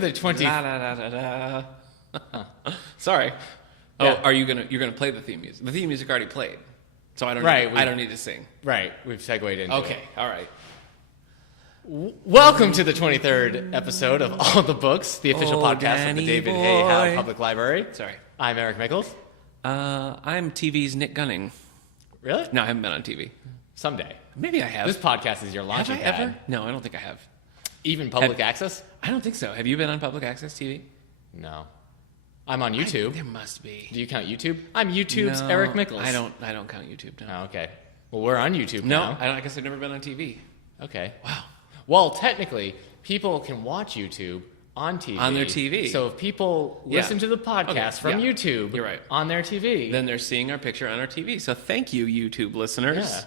to the 20th. La, la, la, la, la. Sorry. Yeah. Oh, you're gonna play the theme music? The theme music already played, so I don't. Right, I don't need to sing. Right, we've segued into it. Okay, all right. Welcome to the 23rd episode of All the Books, the official podcast Danny of the David boy. Hay Howe Public Library. Sorry. I'm Eric Mickles. I'm TV's Nick Gunning. Really? No, I haven't been on TV. Someday. Maybe I have. This podcast is your Have launching I pad. ever? No, I don't think I have. Even public access? I don't think so. Have you been on public access TV? No. I'm on YouTube. There must be. Do you count YouTube? I'm YouTube's No, Eric Mickles. I don't count YouTube. No. Oh, okay. Well, we're on YouTube No, now. I guess I've never been on TV. Okay. Wow. Well, technically, people can watch YouTube on TV. On their TV. So if people listen to the podcast from YouTube You're right. on their TV. Then they're seeing our picture on our TV. So thank you, YouTube listeners. Yeah.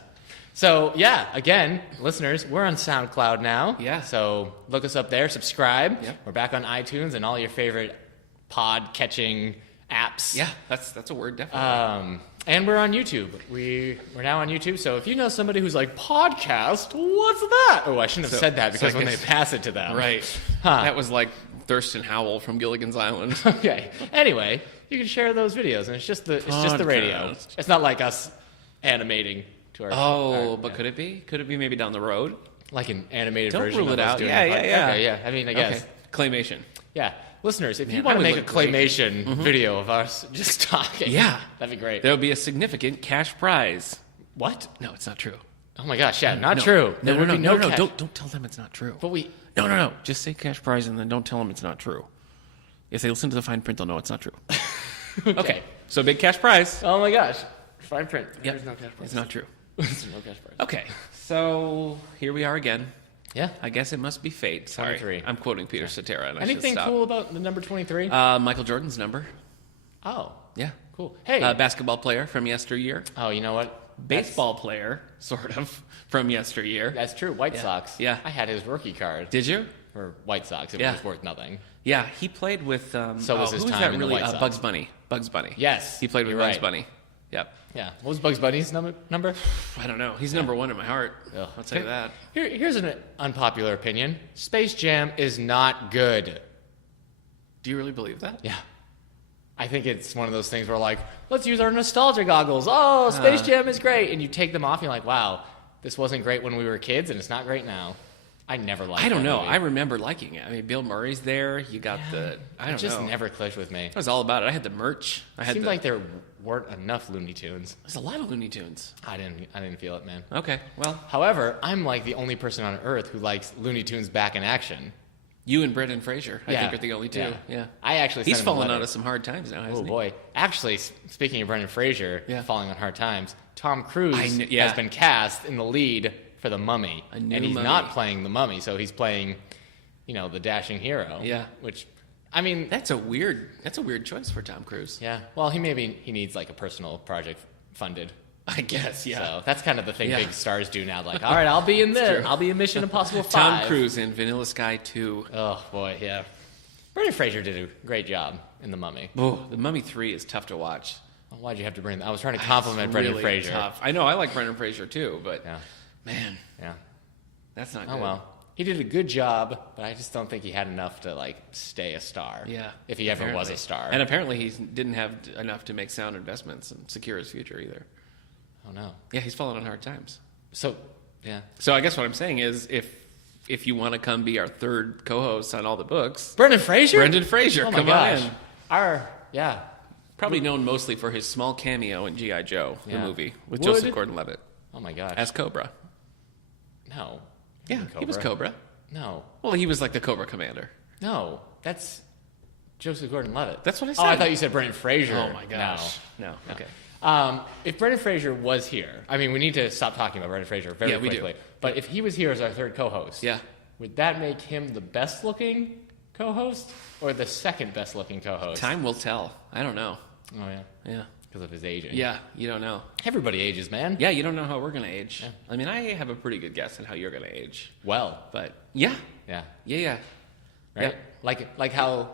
So, again, listeners, we're on SoundCloud now. Yeah. So look us up there, subscribe. Yep. We're back on iTunes and all your favorite pod-catching apps. Yeah, that's a word, definitely. And we're on YouTube. We're now on YouTube. So if you know somebody who's like, podcast, what's that? Oh, I shouldn't have said that because when they pass it to them. Right. Huh. That was like Thurston Howell from Gilligan's Island. Okay. Anyway, you can share those videos, and it's just the radio. Podcast. It's not like us animating to our. But could it be? Could it be maybe down the road? Like an animated Don't version rule of it us out. doing Yeah, it. yeah. Okay, yeah. I mean, I guess. Okay. Claymation. Yeah. Listeners, if you Man, want to that would make a look great. claymation video of us just talking, Yeah. that'd be great. There would be a significant cash prize. What? No, it's not true. Oh my gosh, yeah, not No. true. No, There would be no. cash. Don't tell them it's not true. But we. No. Just say cash prize and then don't tell them it's not true. If they listen to the fine print, they'll know it's not true. Okay. So big cash prize. Oh my gosh. Fine print. Yep. There's no cash prize. It's not true. There's no cash prize. Okay. So here we are again. Yeah. I guess it must be fate. Sorry. 23. I'm quoting Peter Cetera. And Anything I should cool about the number 23? stop. Michael Jordan's number. Oh, Yeah. cool. Hey. Basketball player from yesteryear. Oh, you know what? Baseball player, sort of, from yesteryear. That's true. White Yeah. Sox. Yeah. I had his rookie card Did you? for White Sox. It Yeah. was worth nothing. Yeah, he played with. So was his who time that in the really? White Sox. Bugs Bunny. Bugs Bunny. Yes, He played with you're Bugs right. Bunny. Yep. Yeah. What was Bugs Bunny's number? I don't know. He's number one in my heart. Ugh. I'll tell you that. Here's an unpopular opinion. Space Jam is not good. Do you really believe that? Yeah. I think it's one of those things where, like, let's use our nostalgia goggles. Oh, Space Jam is great. And you take them off and you're like, wow, this wasn't great when we were kids and it's not great now. I never liked it. I don't know. Movie. I remember liking it. I mean, Bill Murray's there. You got the. I don't It just know. never clicked with me. It was all about it. I had the merch. I It had seemed the. like there weren't enough Looney Tunes. There's a lot of Looney Tunes. I didn't feel it, man. Okay. Well, However, I'm like the only person on earth who likes Looney Tunes back in action. you and Brendan Fraser, I Yeah. think, are the only two. Yeah. I actually He's sent him a fallen letter. out of some hard times now, Oh hasn't he? boy! Actually, speaking of Brendan Fraser Yeah. falling on hard times, Tom Cruise yeah. has been cast in the lead for The Mummy, A new and he's Mummy. not playing the Mummy, so he's playing, the dashing hero. Yeah. Which, I mean, That's a weird choice for Tom Cruise. yeah. Well, he needs like a personal project funded. I guess. Yeah. So that's kind of the thing Yeah. big stars do now. Like, all right, I'll be in this. true. I'll be in Mission Impossible 5. Tom Cruise in Vanilla Sky 2. Oh boy, yeah. Brendan Fraser did a great job in The Mummy. Oh, The Mummy 3 is tough to watch. Why'd you have to bring that? I was trying to compliment It's Brendan really Fraser. tough. I know. I like Brendan Fraser too, but Yeah, man, yeah. that's not Oh good. well, he did a good job, but I just don't think he had enough to like stay a star. Yeah. if he ever was apparently. a star. And apparently he didn't have enough to make sound investments and secure his future either. oh no. Yeah, he's fallen on hard times. So, yeah. So I guess what I'm saying is if you want to come be our third co-host on all the books, Brendan Fraser. Brendan Fraser, Oh my come gosh. on in. Yeah. Probably known mostly for his small cameo in G.I. Joe, the Yeah. movie, with Would- Joseph Gordon-Levitt Oh my gosh. as Cobra. No. Yeah, he was Cobra. No. Well, he was like the Cobra commander. No. That's Joseph Gordon-Levitt. That's what I Oh, I said. thought you said Brendan Fraser. Oh my gosh. No. Okay. If Brendan Fraser was here, I mean, we need to stop talking about Brendan Fraser very Yeah, we do. quickly. But if he was here as our third co-host, Yeah. would that make him the best-looking co-host or the second best-looking co-host? Time will tell. I don't know. Oh yeah, Yeah. because of his aging. Yeah, you don't know. Everybody ages, man. Yeah, you don't know how we're going to age. I mean, I have a pretty good guess at how you're going to age. Well, But yeah. yeah. Yeah. Right. Yeah. Like how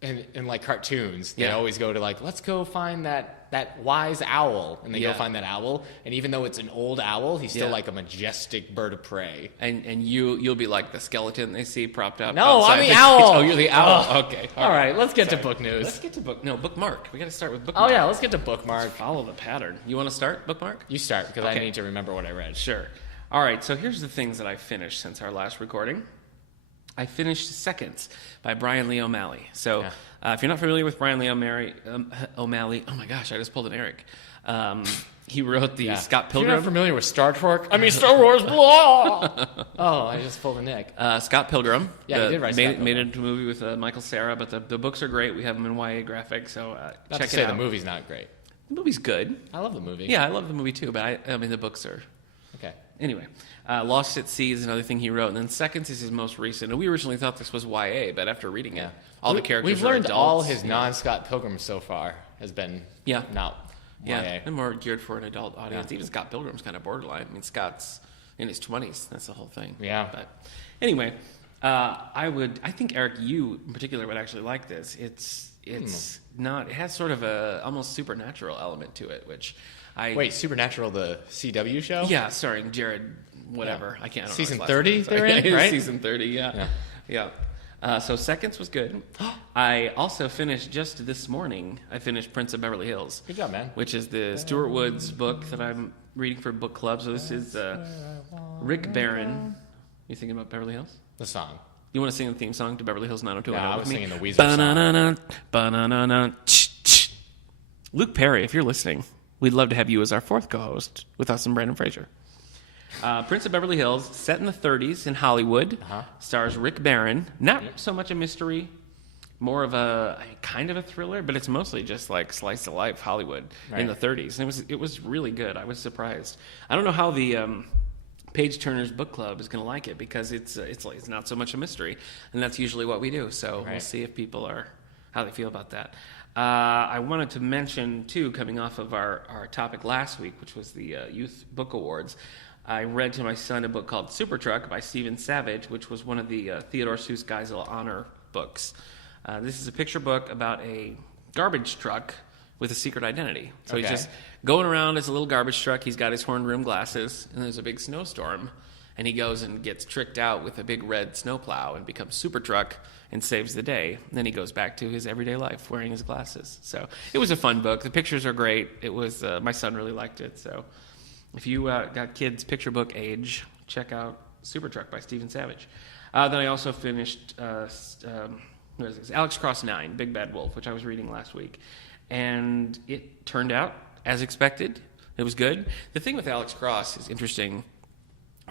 in like cartoons, they Yeah. always go to like, let's go find that wise owl, and they Yeah. go find that owl, and even though it's an old owl, he's still Yeah. like a majestic bird of prey. And you'll be like the skeleton they see propped up. No, outside I'm the the owl. cage. Oh, you're the owl. Oh. Okay. All right, let's get Sorry. to book news. Let's get to bookmark. We got to start with bookmark. Oh yeah, let's get to bookmark. Follow the pattern. You want to start bookmark? You start because I Okay. need to remember what I read. Sure. All right, so here's the things that I finished since our last recording. I finished Seconds by Brian Lee O'Malley. So if you're not familiar with Brian Lee O'Malley, oh my gosh, I just pulled an Eric. He wrote the Scott If you're Pilgrim. not familiar with Star Wars, blah. Oh, I just pulled a Nick. Scott Pilgrim. Yeah, he did write Scott made Pilgrim. it into a movie with Michael Cera, but the books are great. We have them in YA graphic, so Not check to say it out. the movie's not great. The movie's good. I love the movie. Yeah, I love the movie too, but I mean the books are. Okay. Anyway, Lost at Sea is another thing he wrote, and then Seconds is his most recent. And we originally thought this was YA, but after reading it, all the characters We've are learned adults. all his non-Scott Pilgrim so far has been not Yeah, YA. and more geared for an adult audience. Yeah. Even Scott Pilgrim's kind of borderline. I mean, Scott's in his 20s. That's the whole thing. Yeah. But anyway, I think Eric, you in particular would actually like this. It's not. It has sort of a almost supernatural element to it, which I Wait, Supernatural, the CW show? Yeah, starring Jared, whatever. Yeah. I can't. I don't know Season his last 30 name, sorry. they're in, It is right? Season 30. Yeah. So Seconds was good. I also finished just this morning. I finished Prince of Beverly Hills. Good job, man. Which is the Stuart Woods book that I'm reading for book club. So this is Rick Barron. You thinking about Beverly Hills? The song. You want to sing the theme song to Beverly Hills 90210 Yeah, I with was me? singing the Weezer song. Ba-na-na-na, ba-na-na-na, ch-ch. Luke Perry, if you're listening, we'd love to have you as our fourth co-host with us and Brandon Fraser. Prince of Beverly Hills, set in the 30s in Hollywood, stars Rick Barron. Not so much a mystery, more of a kind of a thriller, but it's mostly just like slice of life Hollywood in the 30s. And it was really good. I was surprised. I don't know how the Page Turner's book club is going to like it because it's not so much a mystery, and that's usually what we do. So we'll see if people how they feel about that. I wanted to mention too, coming off of our topic last week, which was the Youth Book Awards. I read to my son a book called Super Truck by Stephen Savage, which was one of the Theodore Seuss Geisel Honor books. This is a picture book about a garbage truck with a secret identity. So he's just going around as a little garbage truck. He's got his horn-rimmed glasses, and there's a big snowstorm, and he goes and gets tricked out with a big red snowplow and becomes Super Truck and saves the day. And then he goes back to his everyday life wearing his glasses. So it was a fun book. The pictures are great. It was my son really liked it. So if you got kids picture book age, check out Super Truck by Stephen Savage. Then I also finished what is this? Alex Cross 9, Big Bad Wolf, which I was reading last week. And it turned out as expected. It was good. The thing with Alex Cross is interesting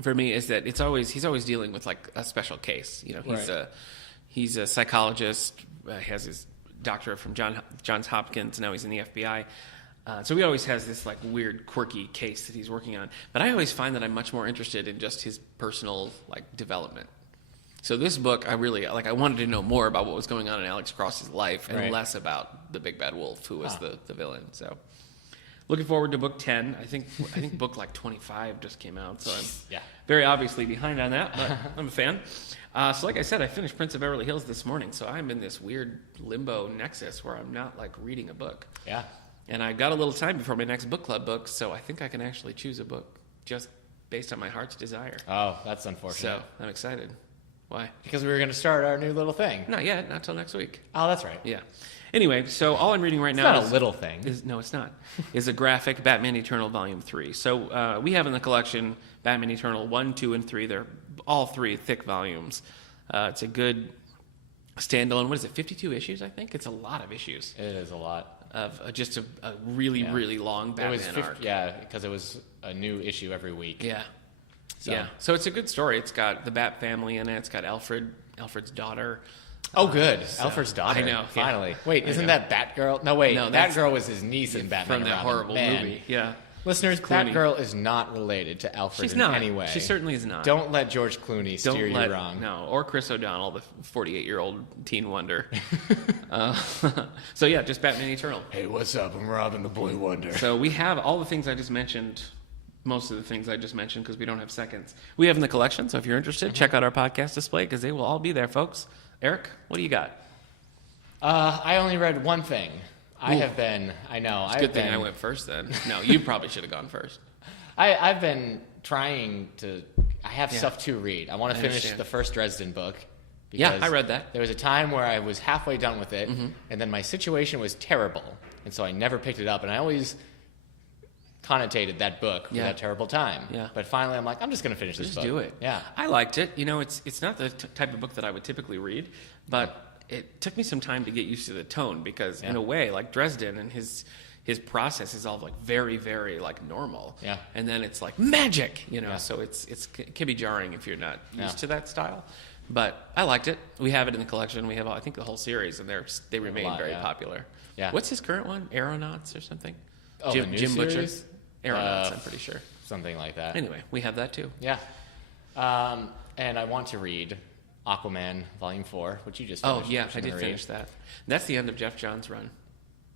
for me is that he's always dealing with like a special case. You know, he's a psychologist. He has his doctorate from Johns Hopkins. Now he's in the FBI. So he always has this like weird, quirky case that he's working on. But I always find that I'm much more interested in just his personal like development. So this book, I wanted to know more about what was going on in Alex Cross's life and less about the Big Bad Wolf, who was the villain. So looking forward to book 10. I think book like 25 just came out, so I'm very obviously behind on that, but I'm a fan. So like I said, I finished Prince of Beverly Hills this morning, so I'm in this weird limbo nexus where I'm not like reading a book. Yeah. And I got a little time before my next book club book, so I think I can actually choose a book just based on my heart's desire. Oh, that's unfortunate. So I'm excited. Why? Because we were going to start our new little thing. Not yet. Not till next week. Oh, that's right. Yeah. Anyway, so all I'm reading right It's now not a little thing. No, it's not. Is a graphic Batman Eternal Volume 3. So we have in the collection Batman Eternal 1, 2, and 3. They're all three thick volumes. It's a good standalone. What is it? 52 issues, I think? It's a lot of issues. It is a lot. Of just a really, really long Batman arc. Yeah, because it was a new issue every week. Yeah. So. Yeah. So it's a good story. It's got the Bat family in it. It's got Alfred's daughter. Oh, good. Alfred's daughter. I know. Finally. Wait, I isn't know. that Batgirl? No, wait. No, that's Batgirl was his niece in Batman from that and Robin. horrible Man. movie. Yeah. Listeners, Clooney. Batgirl is not related to Alfred She's in not. any way. She certainly is not. Don't let George Clooney steer you wrong. No, or Chris O'Donnell, the 48-year-old teen wonder. So yeah, just Batman Eternal. Hey, what's up? I'm Robin the Boy Wonder. So we have all the things I just mentioned, most of the things I just mentioned because we don't have seconds. We have in the collection, so if you're interested, check out our podcast display because they will all be there, folks. Eric, what do you got? I only read one thing. I know. It's a good thing I went first then. No, you probably should have gone first. I've been trying to. I have stuff to read. I want to finish the first Dresden book. Yeah, I read that. There was a time where I was halfway done with it, and then my situation was terrible, and so I never picked it up. And I always connotated that book with that terrible time. Yeah. But finally, I'm like, I'm just going to finish this book. Just do it. Yeah. I liked it. It's not the type of book that I would typically read, but it took me some time to get used to the tone because, in a way, like Dresden and his process is all like very, very like normal. Yeah. And then it's like magic, So it can be jarring if you're not used to that style. But I liked it. We have it in the collection. We have, I think, the whole series, and they remain very popular. Yeah. What's his current one? Aeronauts or something? Oh, Jim series? Butcher. Aeronauts, I'm pretty sure. Something like that. Anyway, we have that too. Yeah. And I want to read Aquaman Volume 4, which you just finished. Oh, yeah, I did finish that. That's the end of Jeff Johns' run.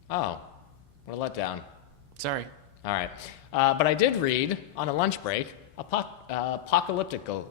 Oh, what a letdown. Sorry. All right. But I did read, on a lunch break, forget it. Apocalyptic Girl.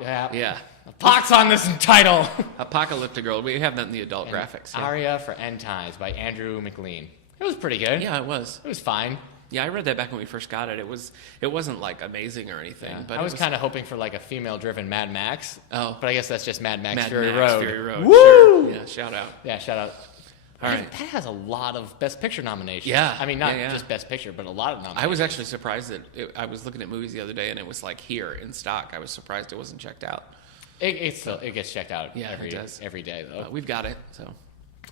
Yeah. A pox on this title. Apocalyptic Girl. We have that in the adult graphics. Yeah. Aria for End Times by Andrew McLean. It was pretty good. Yeah, it was. It was fine. Yeah, I read that back when we first got it. It wasn't like amazing or anything. Yeah. But I was kind of hoping for like a female-driven Mad Max. Oh, but I guess that's just Mad Max Fury Road. Woo! Sure. Yeah, shout out. Yeah, shout out. All right. That has a lot of Best Picture nominations. Yeah. I mean, not just Best Picture, but a lot of nominations. I was actually surprised that I was looking at movies the other day and it was like here in stock. I was surprised it wasn't checked out. It gets checked out every day, though. We've got it, so.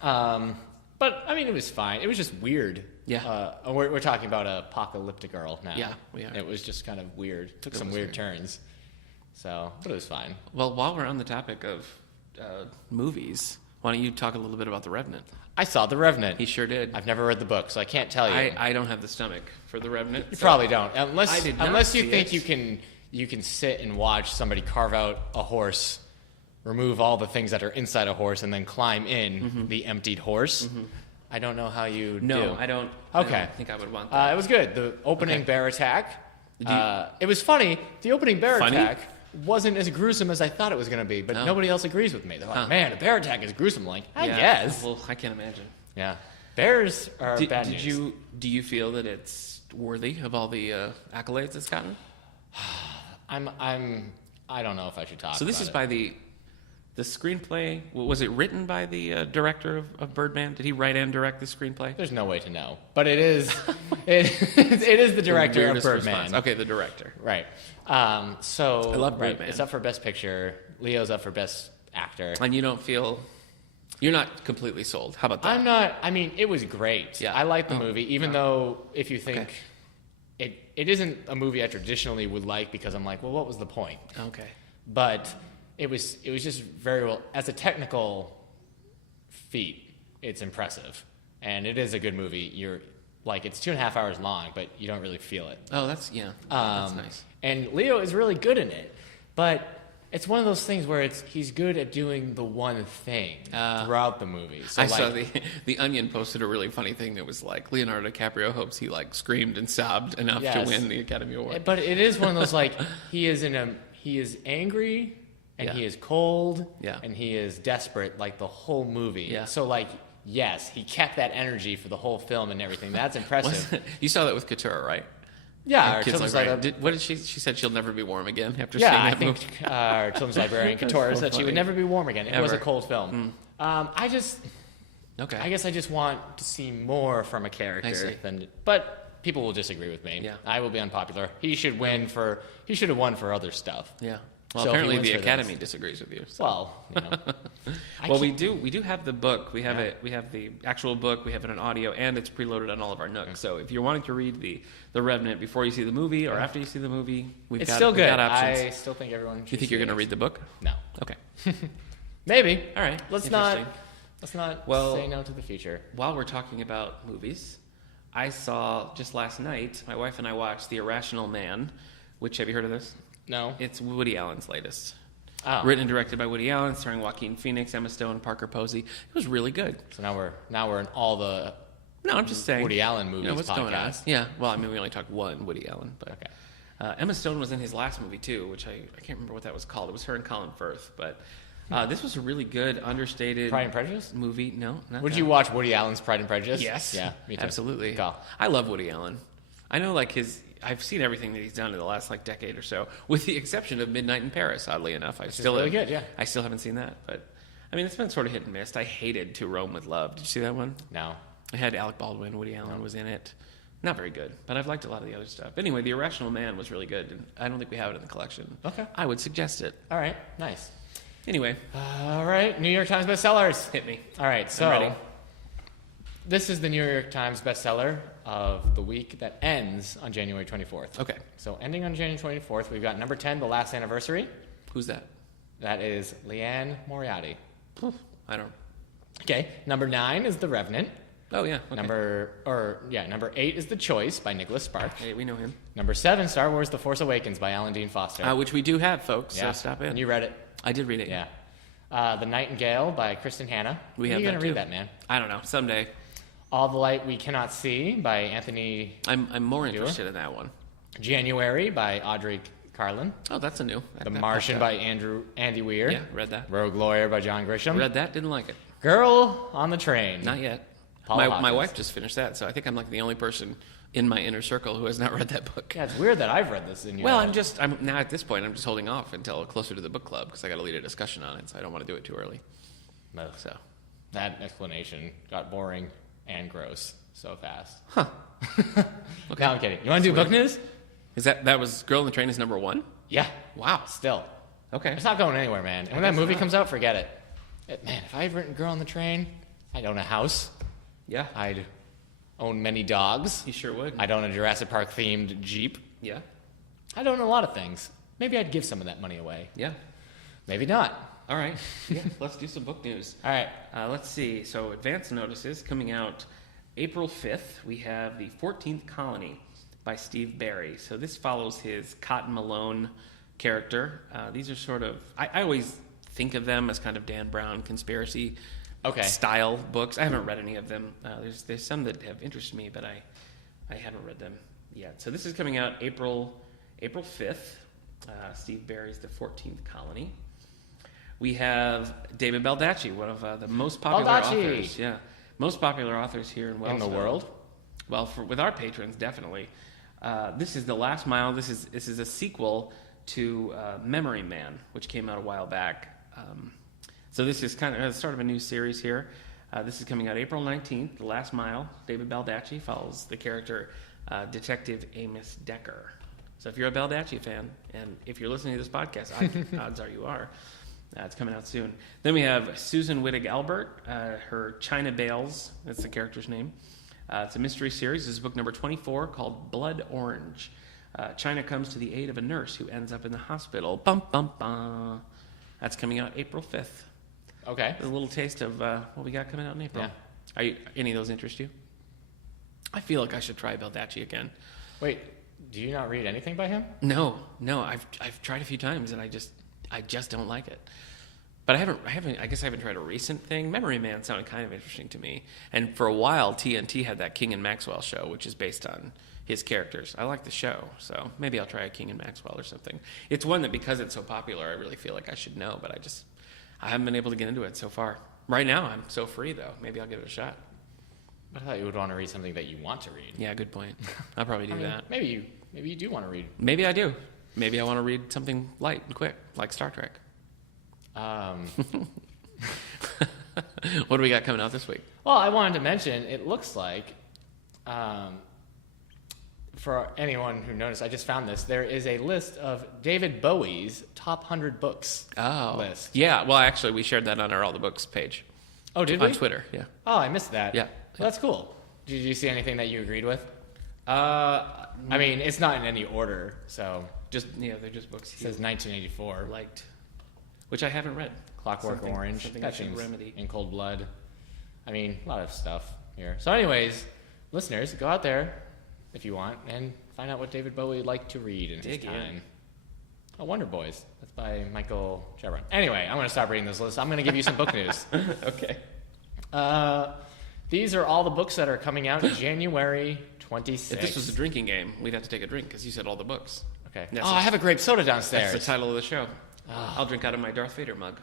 But, I mean, it was fine. It was just weird. Yeah. We're talking about Apocalyptic Girl now. Yeah, we are. It was just kind of weird. Took some weird turns. So, but it was fine. Well, while we're on the topic of movies, why don't you talk a little bit about The Revenant? I saw The Revenant. He sure did. I've never read the book, so I can't tell you. I don't have the stomach for The Revenant. You probably don't. Unless you think it. you can sit and watch somebody carve out a horse, remove all the things that are inside a horse, and then climb in the emptied horse. Mm-hmm. I don't know how you do. No, I don't. Okay. I don't think I would want that. It was good. The opening bear attack. It was funny. The opening bear attack wasn't as gruesome as I thought it was going to be, but nobody else agrees with me. They're like, man, a bear attack is gruesome. I'm like, I guess. Well, I can't imagine. Yeah. Bears are bad news. Do you feel that it's worthy of all the accolades it's gotten? I don't know if I should talk about it. So this is by the screenplay. Was it written by the director of Birdman? Did he write and direct the screenplay? There's no way to know, but it is. it is the director of Birdman. Response. Okay, the director. Right. So I love Birdman. It's up for Best Picture. Leo's up for Best Actor. And you don't feel. You're not completely sold. How about that? I'm not. I mean, it was great. Yeah. I like the movie, even though if you think it isn't a movie I traditionally would like, because I'm like, well, what was the point? Okay. But it was just very well, as a technical feat, it's impressive, and it is a good movie. You're like, it's 2.5 hours long, but you don't really feel it. Oh, that's nice. And Leo is really good in it, but it's one of those things where he's good at doing the one thing throughout the movie. So I saw the Onion posted a really funny thing that was like, Leonardo DiCaprio hopes he like screamed and sobbed enough to win the Academy Award. But it is one of those, like, he is angry and he is cold and he is desperate, like the whole movie. Yeah. So like, yes, he kept that energy for the whole film and everything. That's impressive. You saw that with Couture, right? Yeah, our Children's librarian. What did she said? She'll never be warm again after seeing that movie. Our children's librarian Couture said she would never be warm again. It was a cold film. I guess I just want to see more from a character but people will disagree with me. Yeah. I will be unpopular. He should have won for other stuff. Yeah. Well, So apparently the Academy disagrees with you. So. Well, we do have the book. We have it. We have the actual book. We have it on audio, and it's preloaded on all of our Nooks. So if you're wanting to read the Revenant before you see the movie or after you see the movie, we've got options. I still think everyone should. You think you're going to read the book? No. Okay. Maybe. All right. Let's not say no to the future. While we're talking about movies, I saw just last night, my wife and I watched The Irrational Man, which, have you heard of this? No. It's Woody Allen's latest. Oh. Written and directed by Woody Allen, starring Joaquin Phoenix, Emma Stone, Parker Posey. It was really good. So now we're in all the I'm just saying Woody Allen movies what's podcast. Going on? Yeah. Well, I mean, we only talked one Woody Allen, but Emma Stone was in his last movie too, which I can't remember what that was called. It was her and Colin Firth, but This was a really good, understated Pride and Prejudice? movie. No, not Would that. you watch Woody Allen's Pride and Prejudice? Yes. Yeah, me too. Absolutely. Good call. I love Woody Allen. I know, like, I've seen everything that he's done in the last, like, decade or so, with the exception of Midnight in Paris, oddly enough. Really good, yeah. I still haven't seen that, but, I mean, it's been sort of hit and miss. I hated To Rome with Love. Did you see that one? No. It had Alec Baldwin, Woody Allen was in it. Not very good, but I've liked a lot of the other stuff. Anyway, The Irrational Man was really good, and I don't think we have it in the collection. Okay. I would suggest it. All right, nice. Anyway. All right, New York Times bestsellers. Hit me. All right, I'm so ready. this is the New York Times bestseller of the week that ends on January 24th. Okay. So ending on January 24th, we've got number 10, The Last Anniversary. Who's that? That is Leanne Moriarty. I don't. Okay, number 9 is The Revenant. Oh, yeah. Okay. Number 8 is The Choice by Nicholas Sparks. Hey, we know him. Number 7, Star Wars The Force Awakens by Alan Dean Foster. Which we do have, folks, Yeah. so stop in. And you read it. I did read it. Yeah. The Nightingale by Kristen Hanna. We When have are you that going to too. read that, man? I don't know. Someday. All the Light We Cannot See by Anthony I'm more interested in that one. January by Audrey Carlin. Oh, that's a new. The Martian by Andy Weir. Yeah, read that. Rogue Lawyer by John Grisham. Read that, didn't like it. Girl on the Train. Not yet. Paul My Hawkins. wife just finished that, so I think I'm like the only person in my inner circle who has not read that book. Yeah, it's weird that I've read this in your Well, head. I'm now at this point, I'm just holding off until closer to the book club because I got to lead a discussion on it, so I don't want to do it too early. No. So, That explanation got boring and gross so fast. huh? No, I'm kidding. You want to do book news? Is that was Girl on the Train is number 1? Yeah. Wow. Still. Okay. It's not going anywhere, man. And when that guess movie not. comes out, forget it. Man, if I had written Girl on the Train, I'd own a house. Yeah. I'd own many dogs. You sure would. I'd own a Jurassic Park themed Jeep. Yeah. I'd own a lot of things. Maybe I'd give some of that money away. Yeah. Maybe not. All right. Yeah. Let's do some book news. All right. Let's see. So, advance notices coming out April 5th. We have The 14th Colony by Steve Barry. So, this follows his Cotton Malone character. These are sort of, I always think of them as kind of Dan Brown conspiracy style books. I haven't read any of them. There's some that have interested me, but I haven't read them yet. So, this is coming out April 5th. Steve Barry's The 14th Colony. We have David Baldacci, one of the most popular authors. Yeah, most popular authors here in Wellsville. In the world? Well, with our patrons, definitely. This is The Last Mile. This is a sequel to Memory Man, which came out a while back. So this is kind of the start of a new series here. This is coming out April 19th. The Last Mile. David Baldacci follows the character Detective Amos Decker. So if you're a Baldacci fan, and if you're listening to this podcast, odds are you are. It's coming out soon. Then we have Susan Wittig Albert, her China Bales, that's the character's name. It's a mystery series. This is book number 24 called Blood Orange. China comes to the aid of a nurse who ends up in the hospital. Bum, bum, bum. That's coming out April 5th. Okay. There's a little taste of what we got coming out in April. Yeah. Any of those interest you? I feel like I should try Baldacci again. Wait, do you not read anything by him? No. I've tried a few times and I just don't like it. But I guess I haven't tried a recent thing. Memory Man sounded kind of interesting to me. And for a while, TNT had that King and Maxwell show, which is based on his characters. I like the show, so maybe I'll try a King and Maxwell or something. It's one that because it's so popular, I really feel like I should know, but I haven't been able to get into it so far. Right now, I'm so free, though. Maybe I'll give it a shot. I thought you would want to read something that you want to read. Yeah, good point. I'll probably do that. Maybe you do want to read. Maybe I do. Maybe I want to read something light and quick, like Star Trek. What do we got coming out this week? Well, I wanted to mention, it looks like, for anyone who noticed, I just found this, there is a list of David Bowie's top 100 books list. Yeah, well, actually, we shared that on our All the Books page. Oh, did we? On Twitter, yeah. Oh, I missed that. Yeah. Well, that's cool. Did you see anything that you agreed with? I mean, it's not in any order, so They're just books it says 1984. liked, which I haven't read. Clockwork Orange. Something That I should seems remedy. In Cold Blood. I mean, a lot of stuff here. So anyways, listeners, go out there if you want and find out what David Bowie liked to read in his Dig in. time. Oh, Wonder Boys. That's by Michael Chabron. Anyway, I'm going to stop reading this list. I'm going to give you some book news. Okay. These are all the books that are coming out January 26th. If this was a drinking game, we'd have to take a drink because you said all the books. Okay. Yes, I have a grape soda downstairs. That's the title of the show. I'll drink out of my Darth Vader mug.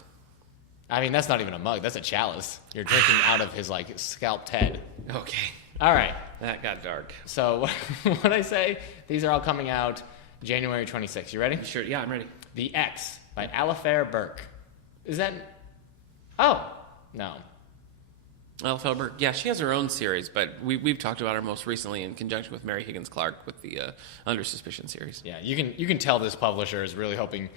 I mean, that's not even a mug. That's a chalice. You're drinking out of his, like, scalped head. Okay. All right. That got dark. So what I say, these are all coming out January 26th. You ready? Sure. Yeah, I'm ready. The X by Alifair Burke. Is that... Oh, no. Alpha Burke. Yeah, she has her own series, but we've talked about her most recently in conjunction with Mary Higgins Clark with the Under Suspicion series. Yeah, you can tell this publisher is really hoping...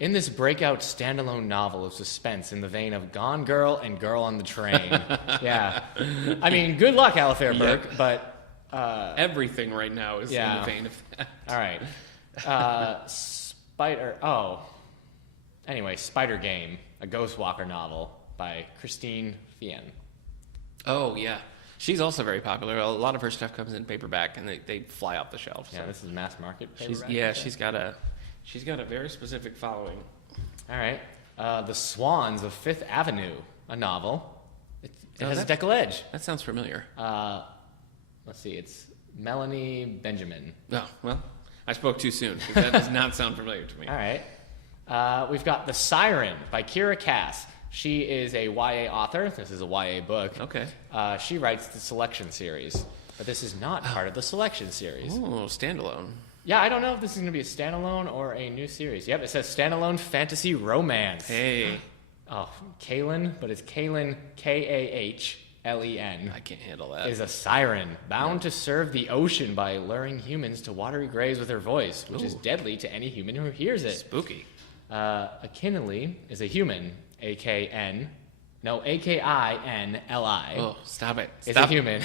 in this breakout standalone novel of suspense in the vein of Gone Girl and Girl on the Train. Yeah. I mean, good luck, Alifair Burke, but... everything right now is in the vein of that. All right. Anyway, Spider Game, a Ghostwalker novel by Christine Fien. Oh, yeah. She's also very popular. A lot of her stuff comes in paperback, and they fly off the shelves. Yeah, so. this is mass market paperback. She's got a very specific following. All right. The Swans of Fifth Avenue, a novel. It has a deckle edge. That sounds familiar. Let's see. It's Melanie Benjamin. Oh, well, I spoke too soon, because that does not sound familiar to me. All right. We've got The Siren by Kira Cass. She is a YA author. This is a YA book. Okay. She writes the Selection series, but this is not part of the Selection series. Oh, standalone. Yeah, I don't know if this is going to be a standalone or a new series. Yep, it says standalone fantasy romance. Hey. Oh, Kahlin, but it's Kahlin, Kahlen. I can't handle that. Is a siren bound to serve the ocean by luring humans to watery graves with her voice, which is deadly to any human who hears it. Spooky. Akinli is a human, Akinli. Oh, stop it. Is a human.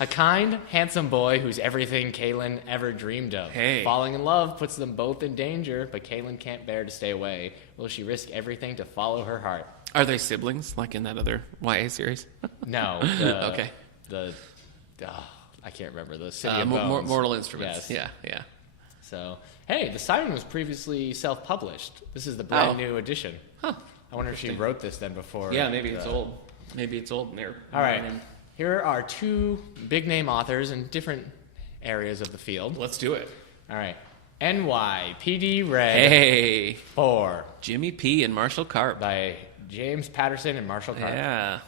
A kind, handsome boy who's everything Kahlin ever dreamed of. Hey. Falling in love puts them both in danger, but Kahlin can't bear to stay away. Will she risk everything to follow her heart? Are they siblings, like in that other YA series? No. Okay. I can't remember. The City of Bones. Mortal Instruments. Yes. Yeah. So, hey, The Siren was previously self-published. This is the brand new edition. Huh. I wonder if she wrote this then before. Yeah, maybe it's old. Maybe it's old. All right. Here are two big-name authors in different areas of the field. Let's do it. All right. NYPD Red Hey. 4 Jimmy P. and Marshall Karp. by James Patterson and Marshall Karp. Yeah.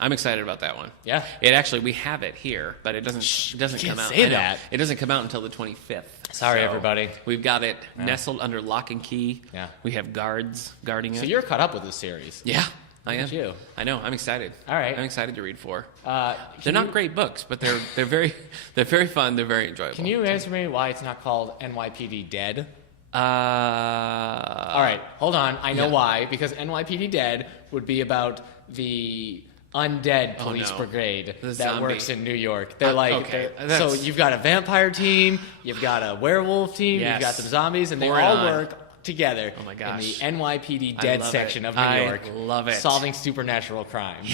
I'm excited about that one. Yeah. We have it here, but it doesn't you come out. can't say that. It doesn't come out until the 25th. Sorry, everybody. We've got it nestled under lock and key. Yeah. We have guards guarding it. So you're caught up with this series. Yeah, I am. at you. I know. I'm excited. All right. I'm excited to read 4. They're not great books, but they're very fun. They're very enjoyable. Can you answer me why it's not called NYPD Dead? All right, hold on. I know why. Because NYPD Dead would be about the undead police brigade The that zombie. works in New York. They're okay. So you've got a vampire team, you've got a werewolf team, Yes. you've got some zombies, and they Pour it all on. work together Oh my gosh. in the NYPD I Dead love section it. of New I York. love it. Solving supernatural crimes.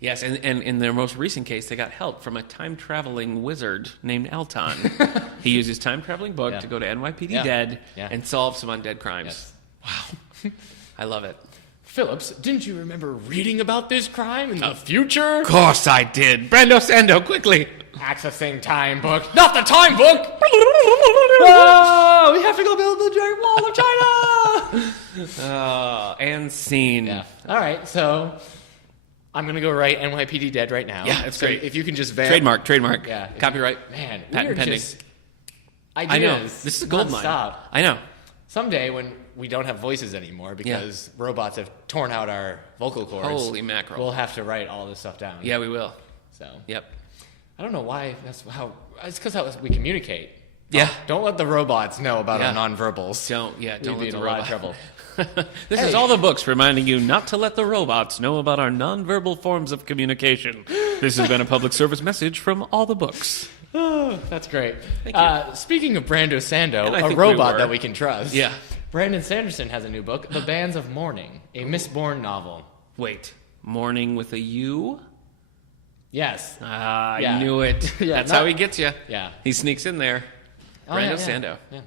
Yes, and in their most recent case, they got help from a time-traveling wizard named Elton. He used his time-traveling book to go to NYPD Dead and solve some undead crimes. Yes. Wow. I love it. Phillips, didn't you remember reading about this crime in the future? Of course I did. Brando Sando, quickly. Accessing time book. Not the time book! Oh, we have to go build the Great Wall of China! And scene. Yeah. All right, so I'm going to go write NYPD Dead right now. Yeah, it's great. If you can just Trademark. Yeah. Copyright. Man, Patent we're pending. just I ideas. know. This is a gold mine. Stop. I know. Someday when we don't have voices anymore because robots have torn out our vocal cords. Holy mackerel. We'll have to write all this stuff down. Yeah, we will. So. Yep. I don't know why. It's because how we communicate. Yeah. Don't let the robots know about our nonverbals. Don't We'd let be the in a lot of robot. trouble. This is all the books reminding you not to let the robots know about our nonverbal forms of communication. This has been a public service message from all the books. Oh, that's great. Thank you. Speaking of Brando Sando, And I a think robot we were. that we can trust. Yeah. Brandon Sanderson has a new book, The Bands of Mourning, a Miss Bourne novel. Wait. Morning with a U? Yes. I knew it. Yeah, That's how he gets you. Yeah. He sneaks in there. Oh, Brando yeah. Sando. Yeah.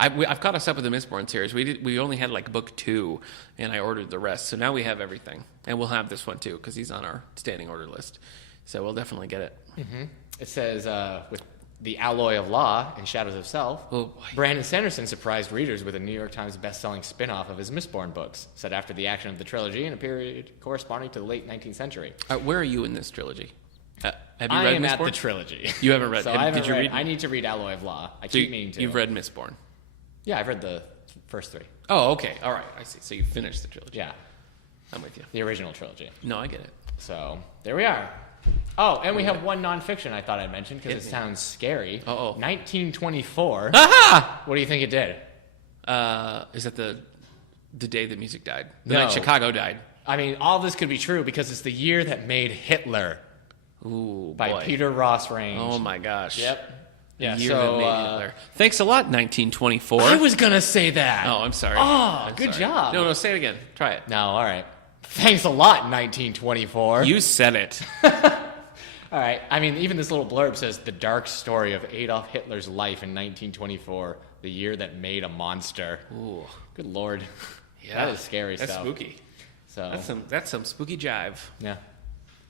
I've caught us up with the Mistborn series. We only had like book 2, and I ordered the rest. So now we have everything, and we'll have this one too because he's on our standing order list. So we'll definitely get it. Mm-hmm. It says with The Alloy of Law and Shadows of Self, Oh, boy. Brandon Sanderson surprised readers with a New York Times best-selling spin-off of his Mistborn books, set after the action of the trilogy in a period corresponding to the late 19th century. Where are you in this trilogy? Have you I read am at Mistborn? the trilogy. You haven't read. So Did you read? I need to read Alloy of Law. I So keep meaning to. You've read Mistborn. Yeah, I've read the first 3. Oh, okay. All right. I see. So you finished the trilogy. Yeah, I'm with you. the original trilogy. No, I get it. So there we are. Oh, and we have one nonfiction I thought I'd mention because Hit it me. sounds scary. Uh-oh. 1924. Aha! What do you think it did? Is that the day that music died? The No. night Chicago died. I mean, all this could be true because it's the year that made Hitler Ooh, by boy. Peter Ross Range. Oh my gosh. Yep. The Yeah. year So that made Hitler. Thanks a lot, 1924. I was gonna say that. Oh, I'm sorry. Oh, I'm good sorry. job. No, say it again. Try it. No, all right. Thanks a lot, 1924. You said it. All right. I mean, even this little blurb says the dark story of Adolf Hitler's life in 1924, the year that made a monster. Ooh. Good lord. Yeah. That is scary That's stuff. spooky. So That's some spooky jive. yeah.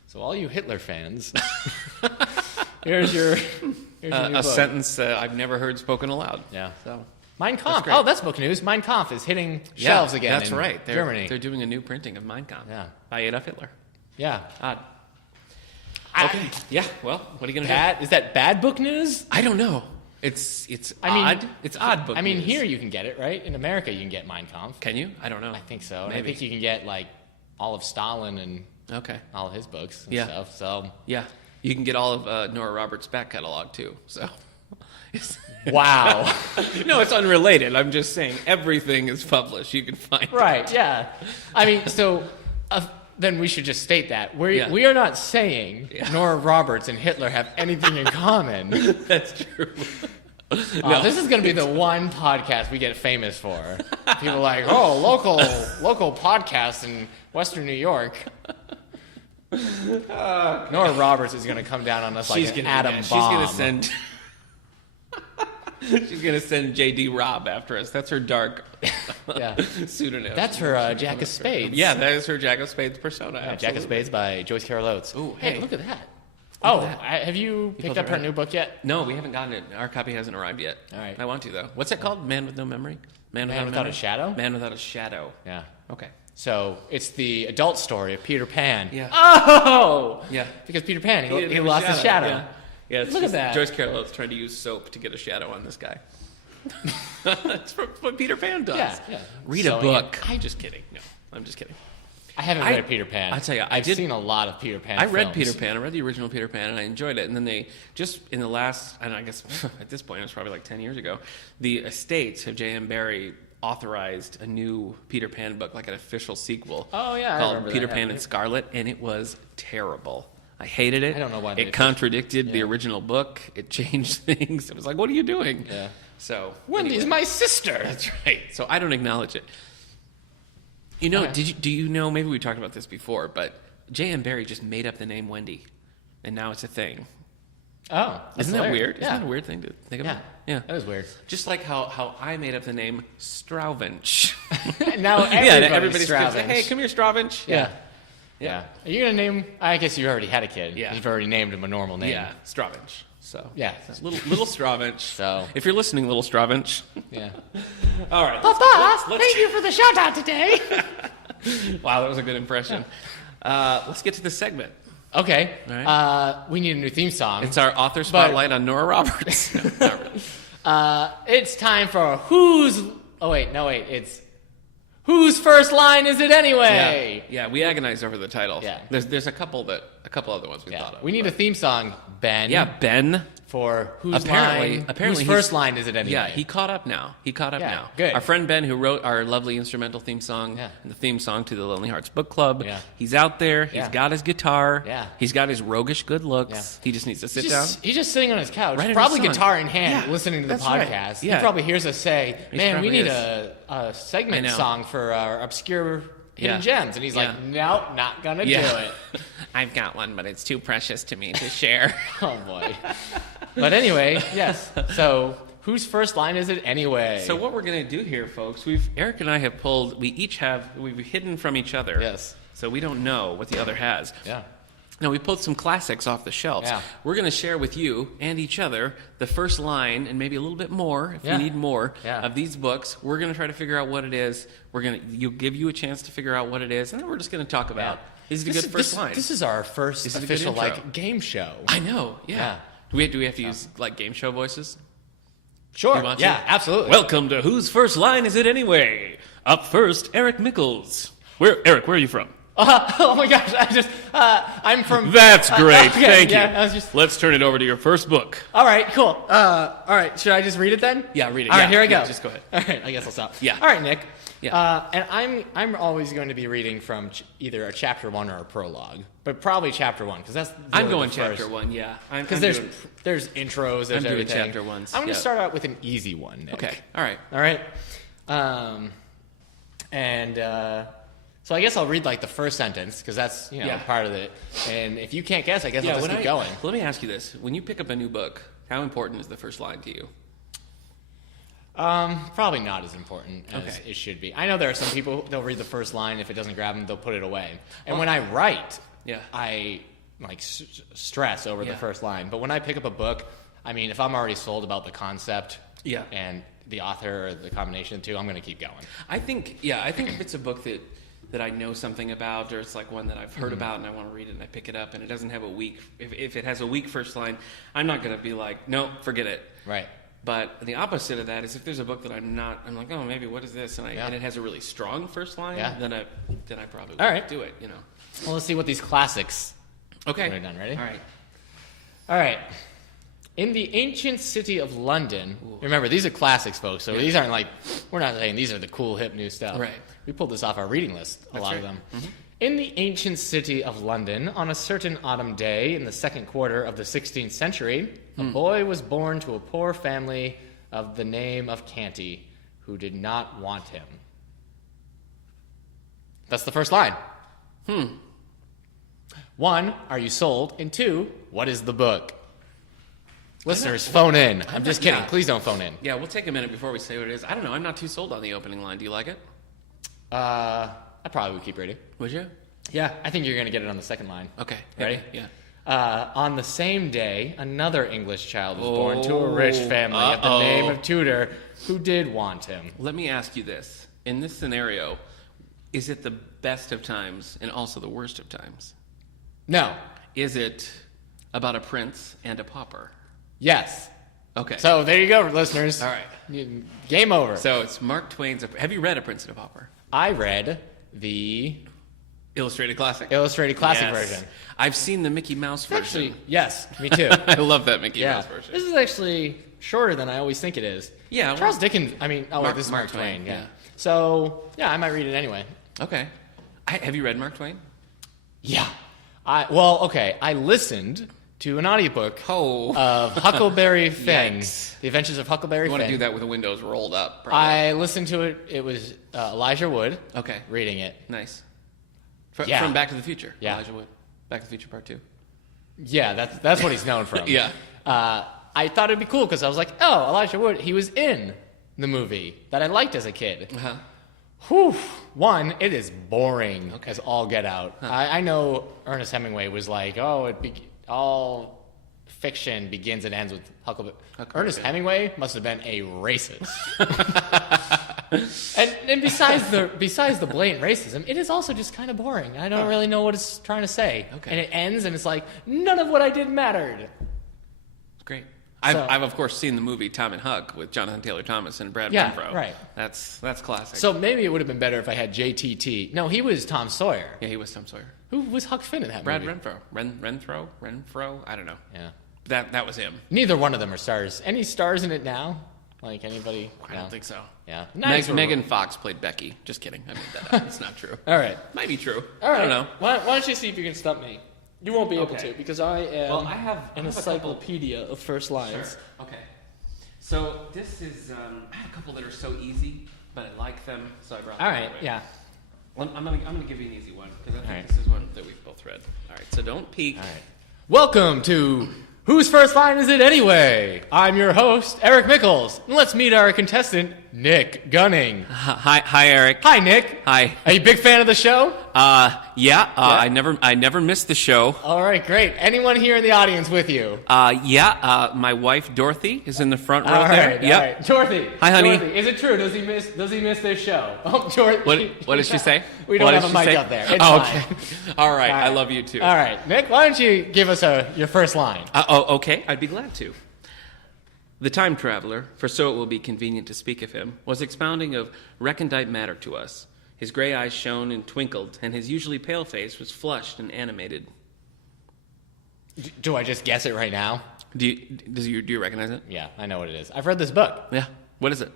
So all you Hitler fans, here's your new A book. sentence I've never heard spoken aloud. Yeah. So Mein Kampf. great. Oh, that's book news. Mein Kampf is hitting shelves again. That's in right. Germany. They're doing a new printing of Mein Kampf. Yeah. By Adolf Hitler. Yeah. Odd. I- Okay. Yeah. Well, what are you gonna do? Bad, is that bad book news? I don't know. It's I mean, odd. It's odd book. I mean, news. here you can get it, right? In America, you can get Mein Kampf. Can you? I don't know. I think so. And I Maybe. think you can get like all of Stalin and Okay. all of his books and Yeah. stuff. So Yeah. You can get all of Nora Roberts' back catalog too. So. wow. No, it's unrelated. I'm just saying everything is published. You can find it. Right, yeah. I mean, so then we should just state that. Yeah. We are not saying Yeah. Nora Roberts and Hitler have anything in common. That's true. This is going to be the one podcast we get famous for. People are like, oh, local podcast in Western New York. Nora Roberts is going to come down on us like an atom bomb. She's gonna send. She's gonna send J.D. Robb after us. That's her dark Yeah. pseudonym. That's her Jack of Spades. Yeah, that is her Jack of Spades persona. Yeah, Jack of Spades by Joyce Carol Oates. Ooh, hey, hey. look at that. Look at that. Have you picked pulled up it her right. new book yet? No, we haven't gotten it. Our copy hasn't arrived yet. All right. I want to though. What's it called? Man with no memory. Man Without memory? a Shadow? Man without a shadow. Yeah. Okay. So it's the adult story of Peter Pan. Yeah. Oh! Yeah. Because Peter Pan, he didn't have lost his shadow. Yeah. Yeah, it's Look at just that. Joyce Carol Oates trying to use soap to get a shadow on this guy. That's what Peter Pan does. Yeah. Read a Sewing book. it. I'm just kidding. No, I'm just kidding. I haven't I- read Peter Pan. I'll tell you, I've seen a lot of Peter Pan I read films. Peter Pan. I read the original Peter Pan, and I enjoyed it. And then they just in the last, and I guess at this point it was probably like 10 years ago, the estates of J.M. Barrie authorized a new Peter Pan book, like an official sequel. Oh, yeah, I called remember Peter that Pan happening. and Scarlet, and it was terrible. I hated it. I don't know why they it did- contradicted the yeah. original book. It changed things. It was like, what are you doing? Yeah. So Wendy's anyway. my sister. That's right. So I don't acknowledge it. You know, Okay. do you know, maybe we talked about this before, but J.M. Barrie just made up the name Wendy, and now it's a thing. Oh, that's Isn't that hilarious. weird? Yeah. Isn't that a weird thing to think Yeah. about? Yeah. That was weird. Just like how I made up the name Stravinch. Now everybody's screams, Stravinch. hey, come here, Stravinch. Yeah. Yeah. Are you going to name... I guess you already had a kid. Yeah. You've already named him a normal name. Yeah, Stravinch. So Yeah. little Stravinch. So- if you're listening, little Stravinch. Yeah. All right. Papa, let's- thank you for the shout-out today. Wow, that was a good impression. Let's get to the segment. Okay. All right. We need a new theme song. It's our author spotlight on Nora Roberts. Not really. It's time for Who's... Oh, wait. No, wait. It's... Whose first line is it anyway? Yeah, we agonize over the title. Yeah. There's a couple other ones we Yeah. thought of. We need a theme song, Ben. Yeah, Ben. For whose Apparently, whose he's- first line is it anyway? Yeah, he caught up now. Yeah, now. good. Our friend Ben, who wrote our lovely instrumental theme song Yeah. and the theme song to the Lonely Hearts Book Club, Yeah. he's out there. He's Yeah. got his guitar. Yeah. He's got his roguish good looks. Yeah. He just needs to sit down. He's just sitting on his couch, Writing a probably song. guitar in hand, Yeah, listening to the that's right. podcast. Yeah. He probably hears us say, He "Man, we probably need is. a segment I know. song for our obscure hidden Yeah. gems," and he's like, Yeah. "Nope, not gonna Yeah. do it." I've got one, but it's too precious to me to share. Oh boy. But anyway, yes. So, whose first line is it anyway? So what we're going to do here, folks, Eric and I have pulled, we've hidden from each other. Yes. So we don't know what the other has. Yeah. Now, we pulled some classics off the shelves. Yeah. We're going to share with you and each other the first line and maybe a little bit more if you need more of these books. We're going to try to figure out what it is. You'll give you a chance to figure out what it is, and then we're just going to talk about is it a good first line? This is our first official game show. I know, yeah. Do we have to use game show voices? Sure, absolutely. Welcome to Whose First Line Is It Anyway? Up first, Eric Mickles. Eric, where are you from? Oh my gosh! I'm from. That's great. Thank you. Let's turn it over to your first book. All right, cool. All right, should I just read it then? Yeah, read it. All right, here I go. Just go ahead. All right, I guess I'll stop. Yeah. All right, Nick. Yeah. And I'm always going to be reading from either a chapter 1 or a prologue, but probably chapter 1 because that's. I'm going chapter 1. Yeah. Because there's intros. There's I'm doing everything. chapter 1s. I'm going to start out with an easy one, Nick. Okay. All right. All right. So I guess I'll read like the first sentence because that's part of it. And if you can't guess, I guess I'll just keep going. Let me ask you this: when you pick up a new book, how important is the first line to you? Probably not as important as it should be. I know there are some people they'll read the first line. If it doesn't grab them, they'll put it away. And when I write, I stress over the first line. But when I pick up a book, I mean, if I'm already sold about the concept, and the author or the combination of the two, I'm going to keep going. I think if it's a book that I know something about, or it's like one that I've heard about and I want to read it and I pick it up and it doesn't have a weak, if it has a weak first line, I'm not going to be like, no, forget it. Right. But the opposite of that is if there's a book that I'm like, oh, maybe what is this? And it has a really strong first line, then I probably won't do it, Well, let's see what these classics are done. Ready? All right. In the ancient city of London, remember, these are classics, folks, so these aren't like, we're not saying these are the cool, hip, new stuff. Right. We pulled this off our reading list, a lot of them. Mm-hmm. In the ancient city of London, on a certain autumn day in the second quarter of the 16th century, a boy was born to a poor family of the name of Canty, who did not want him. That's the first line. 1, are you sold? And 2, what is the book? Listeners, phone in. I'm just kidding. Please don't phone in. Yeah, we'll take a minute before we say what it is. I don't know. I'm not too sold on the opening line. Do you like it? I probably would keep reading. Would you? Yeah, I think you're going to get it on the second line. Okay. Ready? Yeah. On the same day, another English child was born to a rich family of the name of Tudor, who did want him. Let me ask you this. In this scenario, is it the best of times and also the worst of times? No. Is it about a prince and a pauper? Yes. Okay. So there you go, listeners. All right. Game over. So it's Mark Twain's... Have you read A Prince and a Pauper? I read the... Illustrated Classic version. I've seen the Mickey Mouse version. Actually, yes, me too. I love that Mickey Mouse version. This is actually shorter than I always think it is. Yeah. Charles Dickens... this is Mark Twain. Yeah. So, I might read it anyway. Okay. Have you read Mark Twain? Yeah. I listened to an audiobook of Huckleberry Finn, The Adventures of Huckleberry Finn. You want to do that with the windows rolled up, probably. I listened to it. It was Elijah Wood reading it. Nice. From Back to the Future. Yeah. Elijah Wood. Back to the Future Part 2. Yeah, that's what he's known from. Yeah. I thought it'd be cool because I was like, oh, Elijah Wood, he was in the movie that I liked as a kid. Uh-huh. Whew. One, it is boring as all get out. Huh. I know Ernest Hemingway was like, all fiction begins and ends with Huckleberry. Ernest Hemingway must have been a racist. and besides the blatant racism, it is also just kind of boring. I don't really know what it's trying to say. Okay. And it ends, and it's like, none of what I did mattered. Great. I've of course seen the movie Tom and Huck with Jonathan Taylor Thomas and Brad Renfro. Right. That's classic. So maybe it would have been better if I had JTT. No, he was Tom Sawyer. Yeah, he was Tom Sawyer. Who was Huck Finn in that movie? Brad Renfro. Renfro. I don't know. Yeah. That was him. Neither one of them are stars. Any stars in it now? Like anybody? I don't think so. Yeah. Megan Fox played Becky. Just kidding. I made that up. It's not true. All right. Might be true. All right. I don't know. Why don't you see if you can stump me? You won't be able to because I am I have an encyclopedia of first lines. Sure. Okay. So this is, I have a couple that are so easy, but I like them, so I brought them. All right, yeah. Well, I'm gonna give you an easy one, because I think this is one that we've both read. All right, so don't peek. All right. Welcome to Whose First Line Is It Anyway? I'm your host, Eric Mickles, and let's meet our contestant, Nick Gunning. Hi, Eric. Hi, Nick. Hi. Are you a big fan of the show? Yeah. I never missed the show. All right, great. Anyone here in the audience with you? My wife Dorothy is in the front row All there. right, Yep. all right. Dorothy. Hi, honey. Dorothy, is it true? Does he miss this show? Oh, Dorothy. What did she say? We don't What have did a she mic say? up there. It's Oh, fine. okay. All right. All right. I love you too. All right, Nick. Why don't you give us your first line? Okay. I'd be glad to. The time traveler, for so it will be convenient to speak of him, was expounding of recondite matter to us. His gray eyes shone and twinkled, and his usually pale face was flushed and animated. Do I just guess it right now? Do you recognize it? Yeah, I know what it is. I've read this book. Yeah. What is it?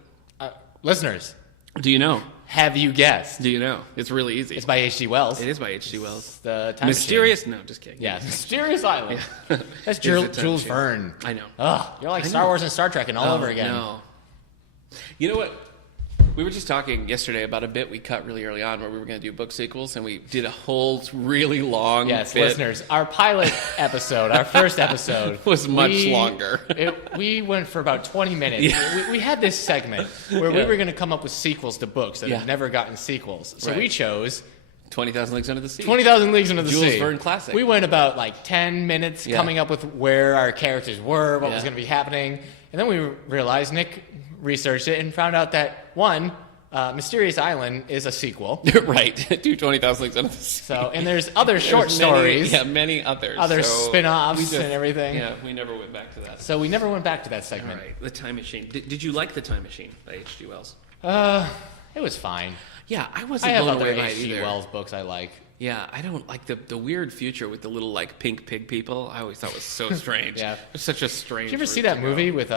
Listeners, Do you know? have you guessed? Do you know? It's really easy. It's by H.G. Wells. It is by H.G. Wells. The time Mysterious? Machine. No, just kidding. Yeah, Mysterious Island. Yeah. That's It is a time Jules machine. Verne. I know. Ugh, you're like I Star know. Wars and Star Trek and all over again. No. You know what? We were just talking yesterday about a bit we cut really early on where we were going to do book sequels, and we did a whole really long Yes, bit. listeners, our pilot episode, our first episode, Was much longer. We went for about 20 minutes. Yeah. We had this segment where we Yeah. were going to come up with sequels to books that Yeah. had never gotten sequels. So Right. we chose 20,000 Leagues Under the Sea. 20,000 Leagues Under the Jules Sea. Verne classic. We went about like 10 minutes Yeah. coming up with where our characters were, what was Yeah. going to be happening. And then we realized, Nick researched it and found out that, one, Mysterious Island is a sequel. Right. Do 20,000 Leagues Under the Sea. So, and there's other short There's many- stories, Yeah, many others. other So spin-offs we just- and everything. Yeah, we never went back to that. So we never went back to that All segment. right. The Time Machine. Did you like The Time Machine by H.G. Wells? It was fine. Yeah, I I wasn't have blown other away by it H.G. either. Wells books I like. Yeah, I don't like the weird future with the little like pink pig people. I always thought was so strange. Yeah. It's such a strange. Did you ever see route that to go. movie with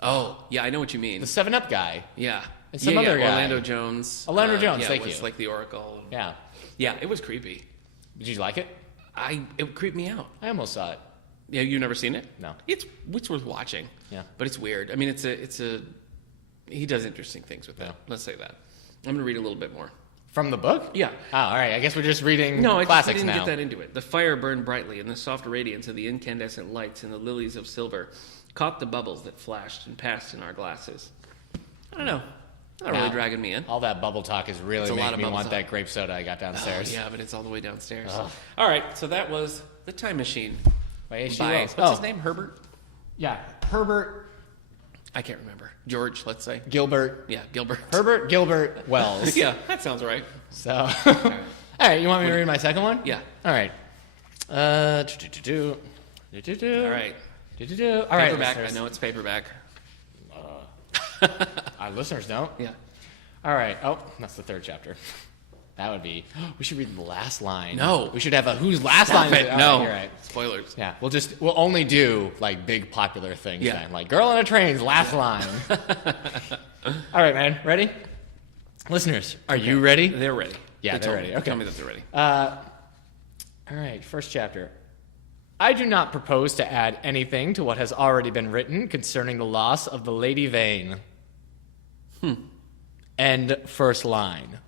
Oh, yeah, I know what you mean. the 7-Up guy? Yeah, And some yeah, other guy. Orlando Jones. Orlando Jones, yeah, thank was you. like the Oracle. Yeah. Yeah, it was creepy. Did you like it? It creeped me out. I almost saw it. Yeah, you've never seen it? No. It's worth watching. Yeah. But it's weird. I mean, it's a he does interesting things with that. Yeah. Let's say that. I'm gonna read a little bit more. From the book? Yeah. Oh, all right. I guess we're just reading No, I classics didn't now. get that into it. The fire burned brightly, and the soft radiance of the incandescent lights and the lilies of silver caught the bubbles that flashed and passed in our glasses. I don't know. Not really Now, dragging me in. All that bubble talk is really It's a lot making of me bubble want talk. that grape soda I got downstairs. Oh, yeah, but it's all the way downstairs. Ugh. All right, so that was The Time Machine. By H.G. By, Wells. what's Oh, his name? Herbert? Yeah. Herbert I can't remember. George, let's say. Gilbert. Yeah, Gilbert. Herbert Gilbert Wells. Yeah, that sounds right. So, all right. You want me to read my second one? Yeah. All right. All right. All right. All right. Paperback. I listeners. know it's paperback. Our listeners don't. Yeah. All right. Oh, that's the third chapter. That would be. We should read the last line. No. We should have a whose last line is it? All No. right, you're right. Spoilers. Yeah. We'll only do like big popular things Yeah. then. Like Girl on a Train's last line. All right, man. Ready? Listeners, are you ready? They're ready. Yeah, They they're told ready. me. Okay. Tell me that they're ready. All right, first chapter. I do not propose to add anything to what has already been written concerning the loss of the Lady Vane. End first line.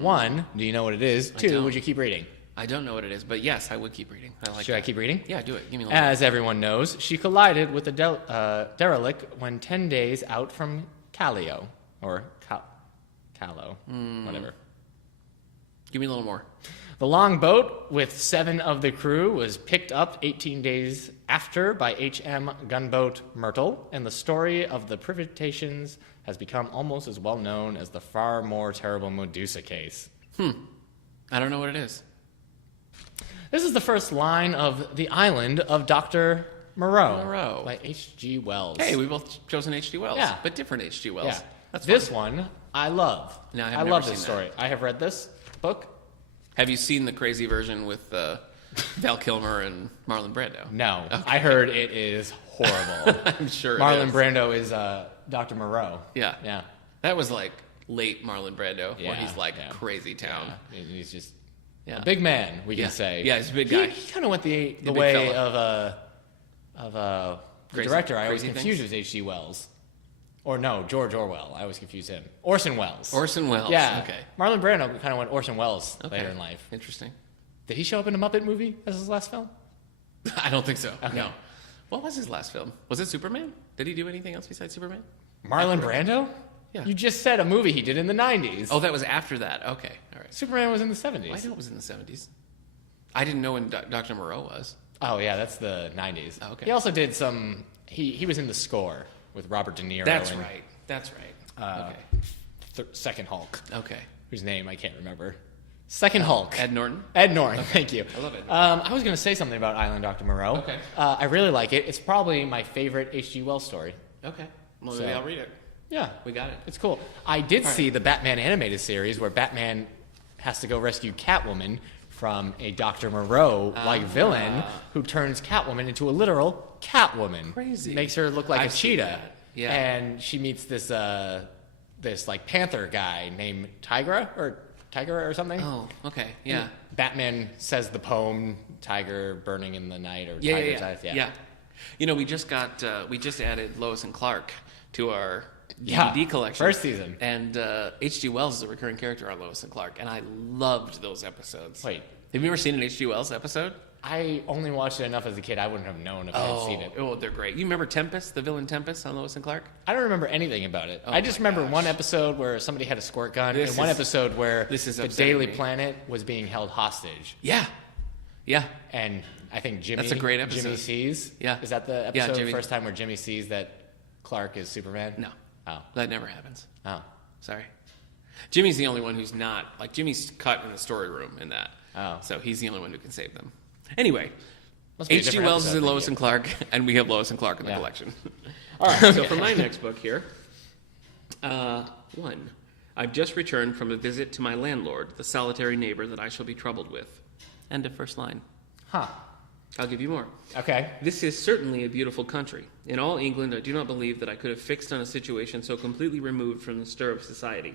1, do you know what it is? 2, don't. would you keep reading? I don't know what it is, but yes, I would keep reading. I like Should I that. keep reading? Yeah, do it. Give me a little. As everyone knows, she collided with a derelict when 10 days out from Callio. Or Callo, whatever. Give me a little more. The longboat with 7 of the crew was picked up 18 days after by HM gunboat Myrtle, and the story of the privations has become almost as well known as the far more terrible Medusa case. I don't know what it is. This is the first line of The Island of Dr. Moreau, Moreau. by H.G. Wells. Hey, we both chosen H.G. Wells. Yeah. But different H.G. Wells. Yeah. That's This fun. one I love. No, I have I never love seen this that. story. I have read this book. Have you seen the crazy version with Val Kilmer and Marlon Brando? No, I heard it is horrible. I'm sure Marlon it is. Brando is Dr. Moreau. Yeah. Yeah. That was like late Marlon Brando, where Yeah, he's like yeah. crazy town. Yeah, he's just Yeah. a big man, we Yeah. can say. Yeah, he's a big guy. He kind of went the big way fella. of the Crazy- director. I always crazy confuse things? with H.G. Wells. Or no, George Orwell. I always confuse him. Orson Welles. Orson Welles. Yeah. Okay. Marlon Brando kind of went Orson Welles Okay. later in life. Interesting. Did he show up in a Muppet movie as his last film? I don't think so. Okay. No. What was his last film? Was it Superman? Did he do anything else besides Superman? Marlon Brando? Yeah. You just said a movie he did in the 90s. Oh, that was after that. Okay, all right. Superman was in the 70s. I know it was in the 70s. I didn't know when Dr. Moreau was. Oh, yeah, that's the 90s. Oh, okay. He also did some... He was in The Score with Robert De Niro. That's and, right. That's right. Second Hulk, Okay. whose name I can't remember. Second Hulk. Ed Norton? Ed Norton, thank you. I love it. I was going to say something about Island Dr. Moreau. Okay. I really like it. It's probably my favorite H.G. Wells story. Okay. Well, So- maybe I'll read it. Yeah. We got it. It's cool. I did see the Batman animated series where Batman has to go rescue Catwoman from a Dr. Moreau-like villain who turns Catwoman into a literal Catwoman. Crazy. Makes her look like I've a seen cheetah. that. Yeah. And she meets this like panther guy named Tigra or something. Oh, okay. Yeah. Batman says the poem "Tiger Burning in the Night" or Yeah, "Tiger's yeah, Eyes." yeah. You know, we just added Lois and Clark to our Yeah, DVD collection. first season. And H.G. Wells is a recurring character on Lois and Clark, and I loved those episodes. Wait. Have you ever seen an H.G. Wells episode? I only watched it enough as a kid. I wouldn't have known if I had seen it. Oh, they're great. You remember Tempest, the villain Tempest on Lois and Clark? I don't remember anything about it. Oh I just my remember gosh. one episode where somebody had a squirt gun, and one episode where this is the upsetting Daily me. Planet was being held hostage. Yeah. Yeah. And I think Jimmy... That's a great episode. Jimmy sees? Yeah. Is that the Yeah, episode, Jimmy. the first time where Jimmy sees that Clark is Superman? No. Oh. That never happens. Oh. Sorry. Jimmy's the only one who's not. Like, Jimmy's cut in the story room in that. Oh. So he's the only one who can save them. Anyway, Must be a H.G. different Wells is episode in than Lois you. and Clark, and we have Lois and Clark in the Yeah. collection. All right. So for my next book here, one, I've just returned from a visit to my landlord, the solitary neighbor that I shall be troubled with. End of first line. Huh. I'll give you more. Okay. This is certainly a beautiful country. In all England, I do not believe that I could have fixed on a situation so completely removed from the stir of society.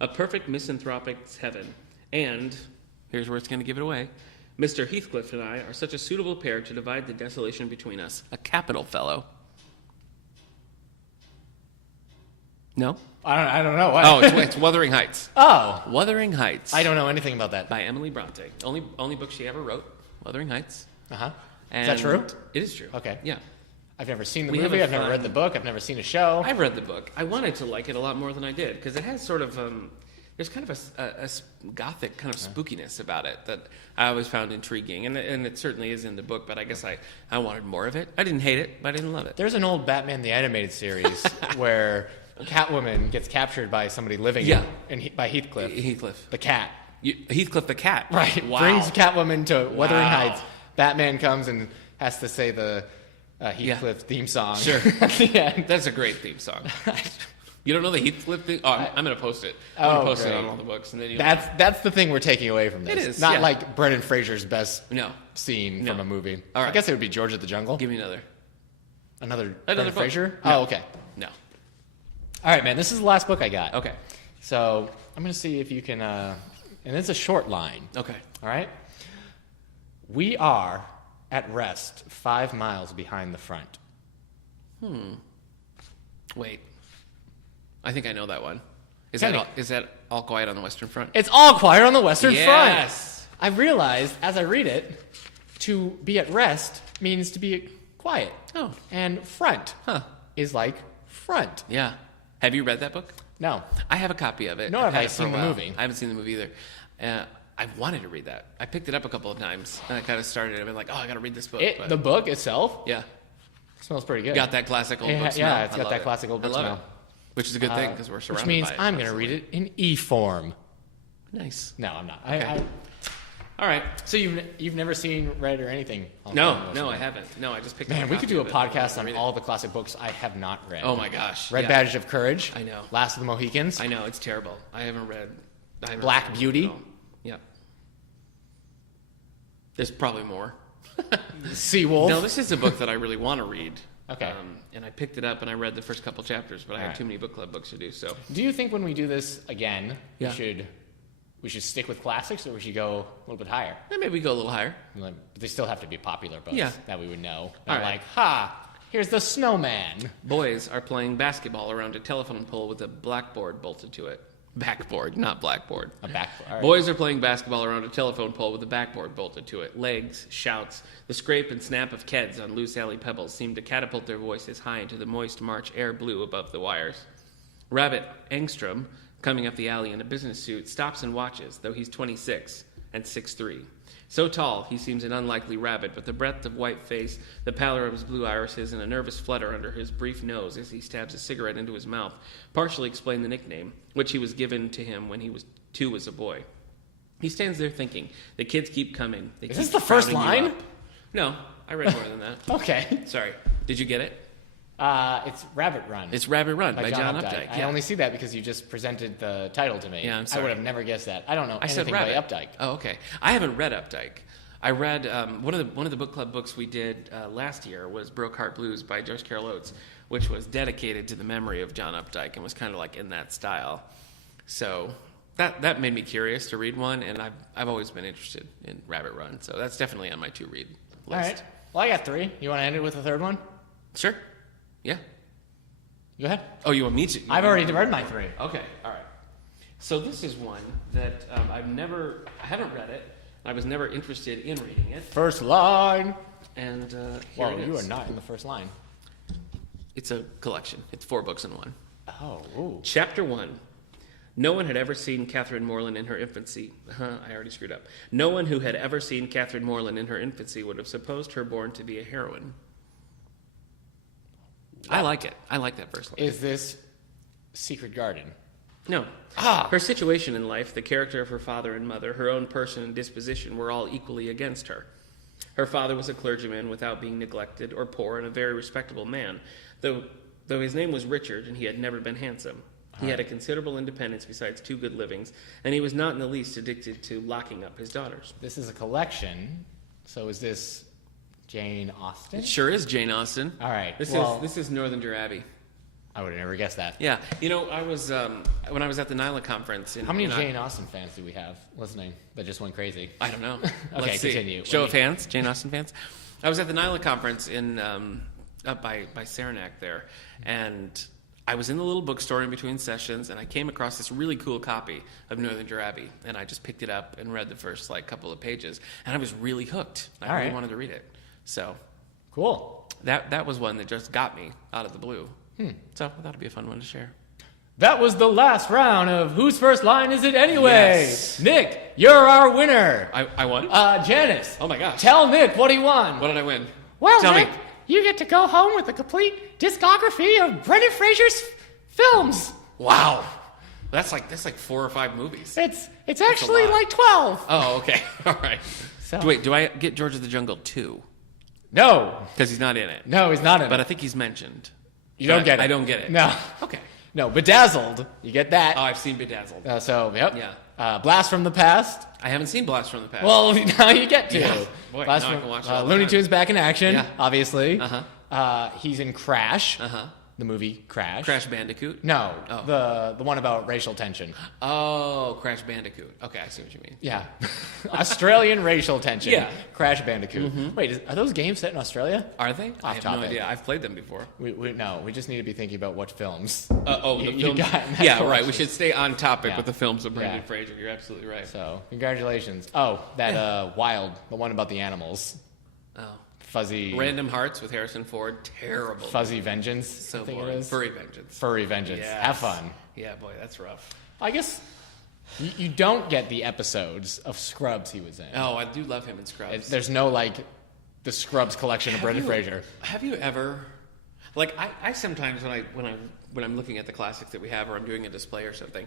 A perfect misanthropic's heaven. And, here's where it's going to give it away, Mr. Heathcliff and I are such a suitable pair to divide the desolation between us. A capital fellow. No? I don't know. What? Oh, it's Wuthering Heights. Oh. Wuthering Heights. I don't know anything about that. By Emily Bronte. Only book she ever wrote. Wuthering Heights. Uh-huh. Is And that true? It is true. Okay. Yeah. I've never seen the We have movie. a I've never fun- read the book. I've never seen a show. I've read the book. I wanted to like it a lot more than I did because it has sort of there's kind of a gothic kind of spookiness about it that I always found intriguing, and it certainly is in the book. But I guess I wanted more of it. I didn't hate it, but I didn't love it. There's an old Batman the Animated Series where Catwoman gets captured by somebody living Yeah. by Heathcliff. Heathcliff. The cat. Heathcliff the cat. Right. Wow. Brings Catwoman to Wuthering Wow. Heights. Batman comes and has to say the Heathcliff theme song. Sure. At the end. That's a great theme song. You don't know the Heathcliff thing? Oh, I'm going to post it. I'm going to post it great. on all the books, and then you. That's the thing we're taking away from this. It is, Not yeah. like Brendan Fraser's best No. scene No. from a movie. All right. I guess it would be George of the Jungle. Give me another. Another Another Brendan book. Fraser? No. Oh, okay. No. All right, man. This is the last book I got. Okay. So I'm going to see if you can, and it's a short line. Okay. All right? We are at rest 5 miles behind the front. Wait. I think I know that one. Is Tell me. that All Quiet on the Western Front? It's all quiet on the Western Front. Yes. I realized as I read it, to be at rest means to be quiet. Oh. And front Huh. is like front. Yeah. Have you read that book? No. I have a copy of it. Nor I've have had I it for seen a the while. movie. I haven't seen the movie either. I've wanted to read that. I picked it up a couple of times, and I kind of started. I've been like, oh, I got to read this book. but- The book itself yeah. smells pretty good. Got that classic old Yeah, book smell. yeah, it's I got love that it. classic old book I love smell. it. Which is a good thing because we're surrounded Which means by it. I'm going to read it in e-form. Nice. No, I'm not. Okay. All right. So you've never seen, read, or anything? on No, Western no, Front? I haven't. No, I just picked up Man, a we could copy do a of it. I wanted podcast to on read it. all the classic books I have not read. Oh my gosh. Red yeah. Badge of Courage. I know. Last of the Mohicans. I know, it's terrible. I haven't read Black read it Beauty? at all. Yeah. There's probably more. Seawolf. No, this is a book that I really want to read. Okay. And I picked it up and I read the first couple chapters, but I had Alright. too many book club books to do. So Do you think when we do this again, Yeah. we should stick with classics, or we should go a little bit higher? maybe we go a little higher. Like, but they still have to be popular books Yeah. that we would know. Not All right. like, ha, here's the snowman. Boys are playing basketball around a telephone pole with a blackboard bolted to it. Backboard, not blackboard. A backboard. All right. Boys are playing basketball around a telephone pole with a backboard bolted to it. Legs, shouts, the scrape and snap of Keds on loose alley pebbles seem to catapult their voices high into the moist March air blue above the wires. Rabbit Engstrom, coming up the alley in a business suit, stops and watches, though he's 26 and 6'3". So tall, he seems an unlikely rabbit, but the breadth of white face, the pallor of his blue irises, and a nervous flutter under his brief nose as he stabs a cigarette into his mouth partially explain the nickname, which he was given to him when he was 2 as a boy. He stands there thinking, the kids keep coming. Is this the first line? No, I read more than that. Okay. Sorry. Did you get it? It's Rabbit Run. It's Rabbit Run by John Updike. Yeah. I only see that because you just presented the title to me. Yeah, I'm sorry. I would have never guessed that. I don't know anything said Rabbit. by Updike. Oh, okay. I haven't read Updike. I read one of the book club books we did last year was Broke Heart Blues by Joyce Carol Oates, which was dedicated to the memory of John Updike and was kind of like in that style. So that made me curious to read one, and I've always been interested in Rabbit Run. So that's definitely on my to-read list. All right. Well, I got 3. You want to end it with a third one? Sure. Yeah. Go ahead. Oh, you want me to? I've already read my 3. Okay. All right. So this is one that I haven't read it. I was never interested in reading it. First line. And Well, here it you is. are not in the first line. It's a collection. It's 4 books in one. Oh, ooh. Chapter 1. No one had ever seen Catherine Morland in her infancy. I already screwed up. No one who had ever seen Catherine Morland in her infancy would have supposed her born to be a heroine. I like it. I like that first line. Is this Secret Garden? No. Her situation in life, the character of her father and mother, her own person and disposition were all equally against her. Her father was a clergyman without being neglected or poor and a very respectable man, though his name was Richard and he had never been handsome. He had a considerable independence besides 2 good livings, and he was not in the least addicted to locking up his daughters. This is a collection, so is this Jane Austen? It sure is Jane Austen. All right. This is Northanger Abbey. I would have never guessed that. Yeah. You know, I was when I was at the NYLA conference. How many Jane Austen fans do we have listening that just went crazy? I don't know. Okay, Let's see. continue. Show of hands, Jane Austen fans. I was at the NYLA conference in up by Saranac there, and I was in the little bookstore in between sessions, and I came across this really cool copy of Northanger Abbey, and I just picked it up and read the first couple of pages, and I was really hooked. I really wanted to read it. So Cool. that was one that just got me out of the blue. So I thought it'd be a fun one to share. That was the last round of Whose First Line Is It Anyway? Yes. Nick, you're our winner. I won? Janice. Oh my gosh. Tell Nick what he won. What did I win? Well, Tell Nick, me. you get to go home with the complete discography of Brendan Fraser's films. Wow. That's like 4 or 5 movies. It's actually lot. like 12. Oh, okay. All right. So- Wait, do I get George of the Jungle 2? No. Because he's not in it. No, he's not in But it. I think he's mentioned. You don't get it. I don't get it. No. Okay. No, Bedazzled. You get that. Oh, I've seen Bedazzled. Yep. Yeah. Blast from the Past. I haven't seen Blast from the Past. Well, now you get to. Yeah. Boy, Blast now I from, can watch it all the Looney time. Tunes back in action, Yeah. obviously. Uh-huh. He's in Crash. Uh-huh. The movie Crash. Crash Bandicoot? No, Oh. the one about racial tension. Oh, Crash Bandicoot. Okay, I see what you mean. Yeah. Australian racial tension. Yeah. Crash Bandicoot. Wait, are those games set in Australia? Are they? I have no topic. idea. I've played them before. No, we just need to be thinking about what films. The you films. got in that Yeah, right. collection. We should stay on topic Yeah. with the films of Brendan Yeah. Fraser. You're absolutely right. So, congratulations. Oh, that Wild, the one about the animals. Oh. Fuzzy Random Hearts with Harrison Ford. Terrible. Fuzzy Vengeance. So I think boring. it is. Furry Vengeance. Furry Vengeance. Yes. Have fun. Yeah, boy, that's rough. I guess you don't get the episodes of Scrubs he was in. Oh, I do love him in Scrubs. There's no the Scrubs collection of Brendan Fraser. Have you ever, I sometimes when I'm looking at the classics that we have, or I'm doing a display or something,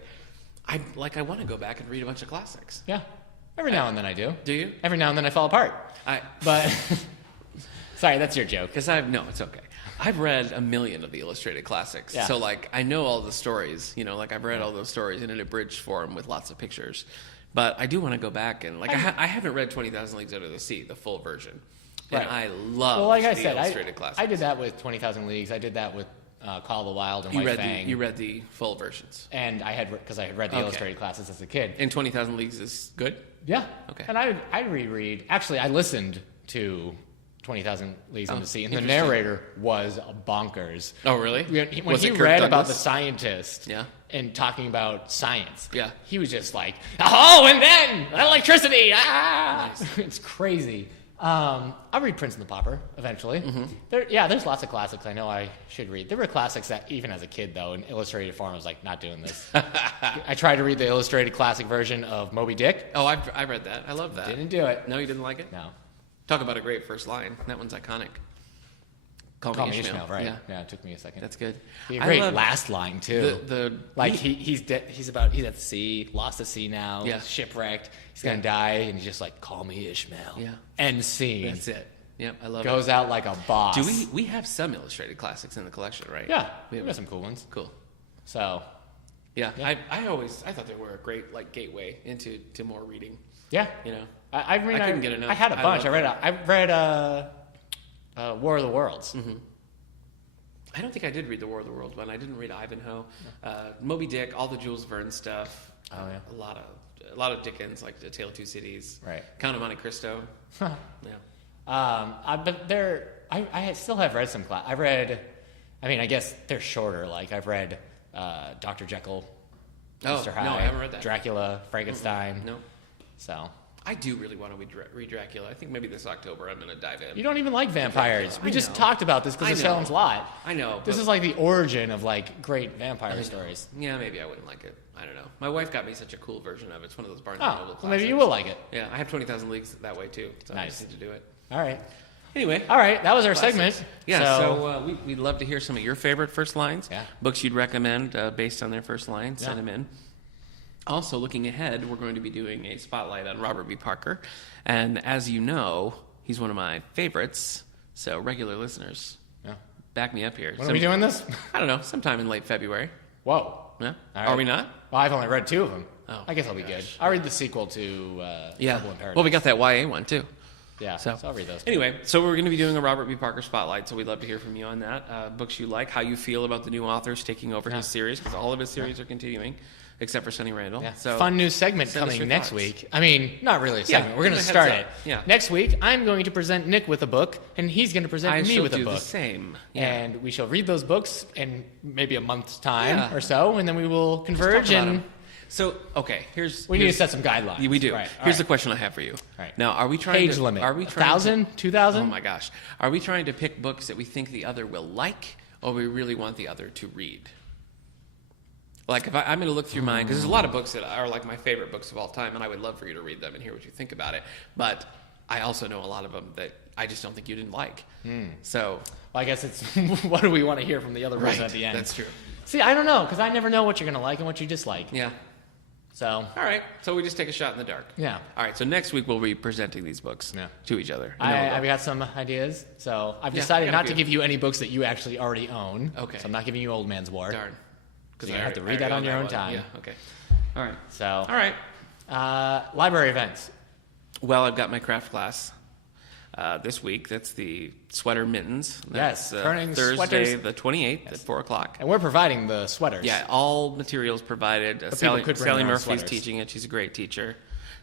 I want to go back and read a bunch of classics. Yeah. Every now and then I do. Do you? Every now and then I fall apart. But sorry, that's your joke. Because no, it's okay. I've read a million of the illustrated classics, Yeah. so I know all the stories. I've read all those stories in an abridged form with lots of pictures. But I do want to go back and I haven't read 20,000 Leagues Under the Sea, the full version, and Right. I love Well, like I the said, illustrated classics. I did that with 20,000 Leagues. I did that with Call of the Wild and White Fang. You read the full versions, And because I had read the Okay. illustrated classes as a kid. and 20,000 Leagues is good. Yeah. Okay. And I reread. Actually, I listened to 20,000 Leagues Under the Sea, and the interesting. narrator was bonkers. Oh, really? When Was he it Kirk read about the Douglas? scientist Yeah. and talking about science. Yeah. He was just like, oh, and then electricity. Nice. It's crazy. I'll read Prince and the Pauper eventually. Mm-hmm. There's lots of classics I know I should read. There were classics that even as a kid, though, in illustrated form, I was like, not doing this. I tried to read the illustrated classic version of Moby Dick. Oh, I read that. I love that. Didn't do it. No, you didn't like it? No. Talk about a great first line. That one's iconic. Call me Ishmael. Right? Yeah, it took me a second. That's good. Be a great last line too. He's dead. He's at sea, lost at sea now. Yeah. Shipwrecked. He's gonna die, and he's just like, "Call me Ishmael." Yeah. End scene. That's it. Yep, I love it. Goes out like a boss. Do we have some illustrated classics in the collection, right? Yeah, we got some cool ones. Cool. So, yeah. I thought they were a great gateway into more reading. Yeah, I couldn't get enough. I had a bunch. I read War of the Worlds. Mm-hmm. I don't think I did read the War of the Worlds one. I didn't read Ivanhoe, Moby Dick, all the Jules Verne stuff. Oh yeah, a lot of Dickens, like The Tale of Two Cities. Right. Count of Monte Cristo. Yeah. But I still have read some I read. I mean, I guess they're shorter. Like I've read Dr. Jekyll, Mr. Hyde. No, I haven't read that. Dracula, Frankenstein. Mm-hmm. No. So. I do really want to read Dracula. I think maybe this October I'm going to dive in. You don't even like vampires. We just know. talked about this because of Salem's Lot. I know. This is like the origin of like great vampire stories. Yeah, maybe I wouldn't like it. I don't know. My wife got me such a cool version of it. It's one of those Barnes & Noble classics. Well, maybe you will like it. Yeah, I have 20,000 Leagues that way too. So Nice. I just need to do it. All right. Anyway. All right, that was our segment. Yeah, so we'd love to hear some of your favorite first lines. Yeah. Books you'd recommend based on their first line. Send them in. Also, looking ahead, we're going to be doing a spotlight on Robert B. Parker. And as you know, he's one of my favorites. So, regular listeners, back me up here. When are we doing this? I don't know, sometime in late February. Whoa. Yeah. Right. Are we not? Well, I've only read 2 of them. Oh, I guess I'll be good. I'll read the sequel to Trouble in Paradise. Well, we got that YA one, too. Yeah, so I'll read those. Anyway, so we're going to be doing a Robert B. Parker spotlight, so we'd love to hear from you on that. Books you like, how you feel about the new authors taking over his series, because all of his series are continuing, except for Sonny Randall. Yeah. So fun new segment coming next week. I mean, not really a segment. We're going to start it. Yeah. Next week, I'm going to present Nick with a book, and he's going to present me with a book. I shall do the same. Yeah. And we shall read those books in maybe a month's time or so, and then we will converge and... So, okay, we need to set some guidelines. Yeah, we do. Right. Here's the question I have for you. Right. Now, are we trying Page to... limit. Are we trying 1,000? 2,000? Oh, my gosh. Are we trying to pick books that we think the other will like, or we really want the other to read? Like, if I'm going to look through mine, because there's a lot of books that are like my favorite books of all time, and I would love for you to read them and hear what you think about it. But I also know a lot of them that I just don't think you didn't like. So... Well, I guess it's what do we want to hear from the other person at the end? That's true. See, I don't know, because I never know what you're going to like and what you dislike. Yeah. So. All right. So we just take a shot in the dark. Yeah. All right. So next week we'll be presenting these books to each other. I've got some ideas. So I've decided not to give you any books that you actually already own. Okay. So I'm not giving you Old Man's War. Darn. Because you have to read that on your own time. Yeah. Okay. All right. So. All right. Library events. Well, I've got my craft class this week. That's the sweater mittens. That's turning Thursday sweaters. the 28th at 4 o'clock. And we're providing the sweaters. Yeah, all materials provided. Sally Murphy's teaching it. She's a great teacher.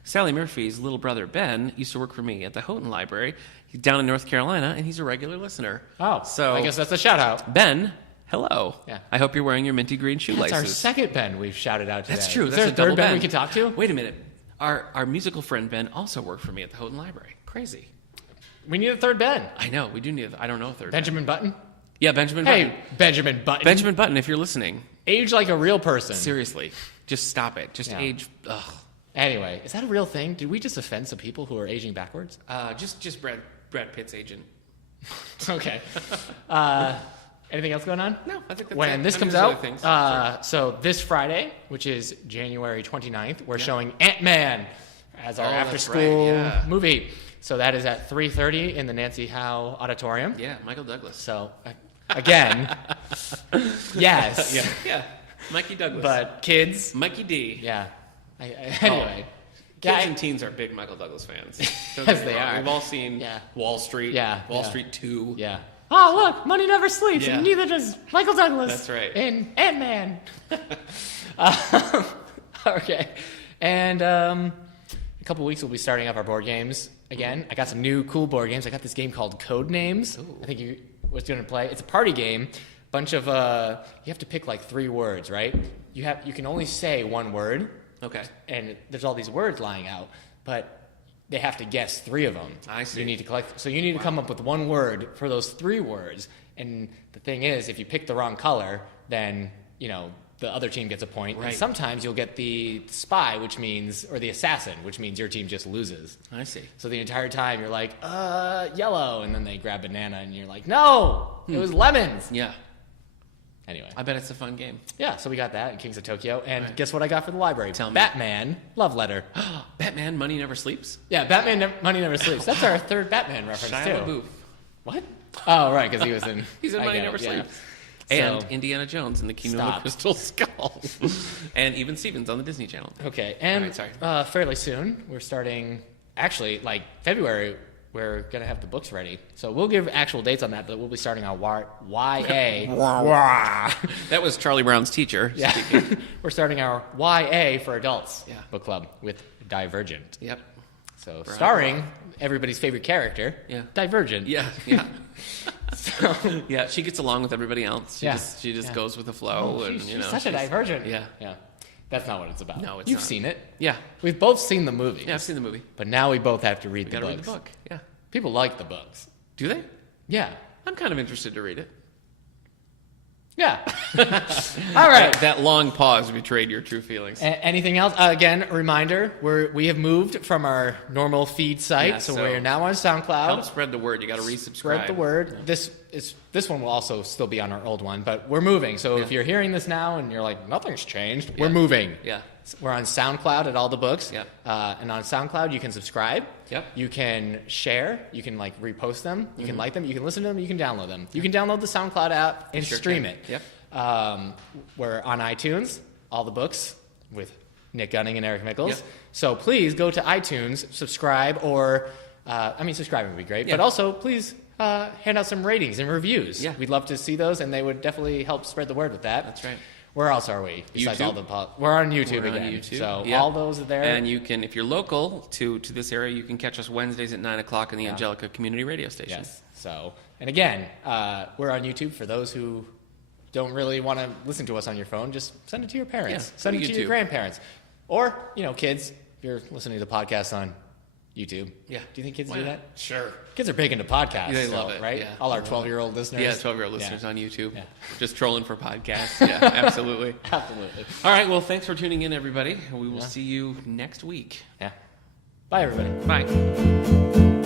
Sally Murphy's little brother, Ben, used to work for me at the Houghton Library. He's down in North Carolina, and he's a regular listener. Oh, so I guess that's a shout-out. Ben, hello. Yeah. I hope you're wearing your minty green shoelaces. That's our second Ben we've shouted out today. That's true. Is there a third Ben we can talk to? Wait a minute. Our musical friend Ben also worked for me at the Houghton Library. Crazy. We need a third Ben. I know. We do need I don't know a third Benjamin Button? Yeah, Benjamin Button. Hey, Benjamin Button. Benjamin Button, if you're listening. Age like a real person. Seriously. Just stop it. Just age. Ugh. Anyway, is that a real thing? Did we just offend some people who are aging backwards? Just Brad Pitt's agent. Okay. Anything else going on? No, I think that's when it. this comes out, so this Friday, which is January 29th, we're showing Ant-Man as our after-school movie. So that is at 3:30 in the Nancy Howe Auditorium. Yeah, Michael Douglas. So, again, yes. Yeah, Mikey Douglas. But kids. Mikey D. Yeah. Anyway. Kids and teens are big Michael Douglas fans. Yes, they are. We've all seen Wall Street. Yeah. Wall Street 2. Yeah. Oh, look, money never sleeps, and neither does Michael Douglas. That's right. And Ant-Man. Okay. And a couple weeks we'll be starting up our board games again. I got some new cool board games. I got this game called Code Names. Ooh. I think you was going to play. It's a party game bunch of you have to pick like 3 words, right? You can only say one word. Okay. And there's all these words lying out, but they have to guess 3 of them. I see. You need to collect. So you need to come up with one word for those 3 words. And the thing is, if you pick the wrong color, then the other team gets a point. Right. And sometimes you'll get the spy, or the assassin, which means your team just loses. I see. So the entire time you're like, yellow, and then they grab banana, and you're like, no, it was lemons. Yeah. Anyway. I bet it's a fun game. Yeah, so we got that in Kings of Tokyo. And Right. guess what I got for the library? Tell me. Batman Love Letter. Batman, Money Never Sleeps? Yeah, Batman Money Never Sleeps. That's our 3rd Batman reference, Shia too. LaBeouf. What? Oh, right, because he was in... He's in I Money get Never it, yeah. Sleeps. And So- Indiana Jones and the Kingdom of the Stop. Crystal Skull. And even Stevens on the Disney Channel. Okay, and All right, sorry. fairly soon, we're starting... Actually, like February, we're going to have the books ready. So we'll give actual dates on that, but we'll be starting on YA. That was Charlie Brown's teacher Yeah. speaking. We're starting our YA for adults Yeah. book club with Divergent. Yep. So starring everybody's favorite character, Yeah. Divergent. Yeah, yeah. So, Yeah, she gets along with everybody else. She Yeah. just Yeah. goes with the flow. and she's such a Divergent. Yeah. Yeah. That's not what it's about. No, it's You've not. seen it. Yeah. We've both seen the movie. Yeah, I've seen the movie. But now we both have to read You the gotta books. read the book. Yeah. People like the books. Do they? Yeah. I'm kind of interested to read it. Yeah. All right. That long pause betrayed your true feelings. Anything else? Again, a reminder: we have moved from our normal feed site, Yeah, so so we're now on SoundCloud. Help spread the word. You got to resubscribe. Spread the word. This one will also still be on our old one, but we're moving. So if you're hearing this now and you're like, nothing's changed, we're moving. Yeah. We're on SoundCloud at all the books. Yep. And on SoundCloud, you can subscribe. Yep. You can share. You can repost them. You can like them. You can listen to them. You can download them. You can download the SoundCloud app and stream it. Yep. We're on iTunes, all the books with Nick Gunning and Eric Mickles. Yep. So please go to iTunes, subscribe, or subscribing would be great. Yeah. But also, please hand out some ratings and reviews. Yeah. We'd love to see those, and they would definitely help spread the word with that. That's right. Where else are we? Besides YouTube. all the we're on YouTube We're on again. YouTube. So Yeah. all those are there. And you can, if you're local to this area, you can catch us Wednesdays at 9 o'clock on the Angelica Community Radio Station. Yes. So, and again, we're on YouTube for those who don't really want to listen to us on your phone. Just send it to your parents. Yeah, send go it to to your YouTube. grandparents. Or, kids, if you're listening to the podcast on YouTube. Yeah. Do you think kids Why do not? that? Sure. Kids are big into podcasts. They still, love it, right? yeah. All our 12-year-old listeners. Yeah, 12-year-old listeners Yeah. on YouTube. Yeah. Just trolling for podcasts. Yeah, absolutely. Absolutely. All right, well, thanks for tuning in, everybody. We will see you next week. Yeah. Bye, everybody. Bye.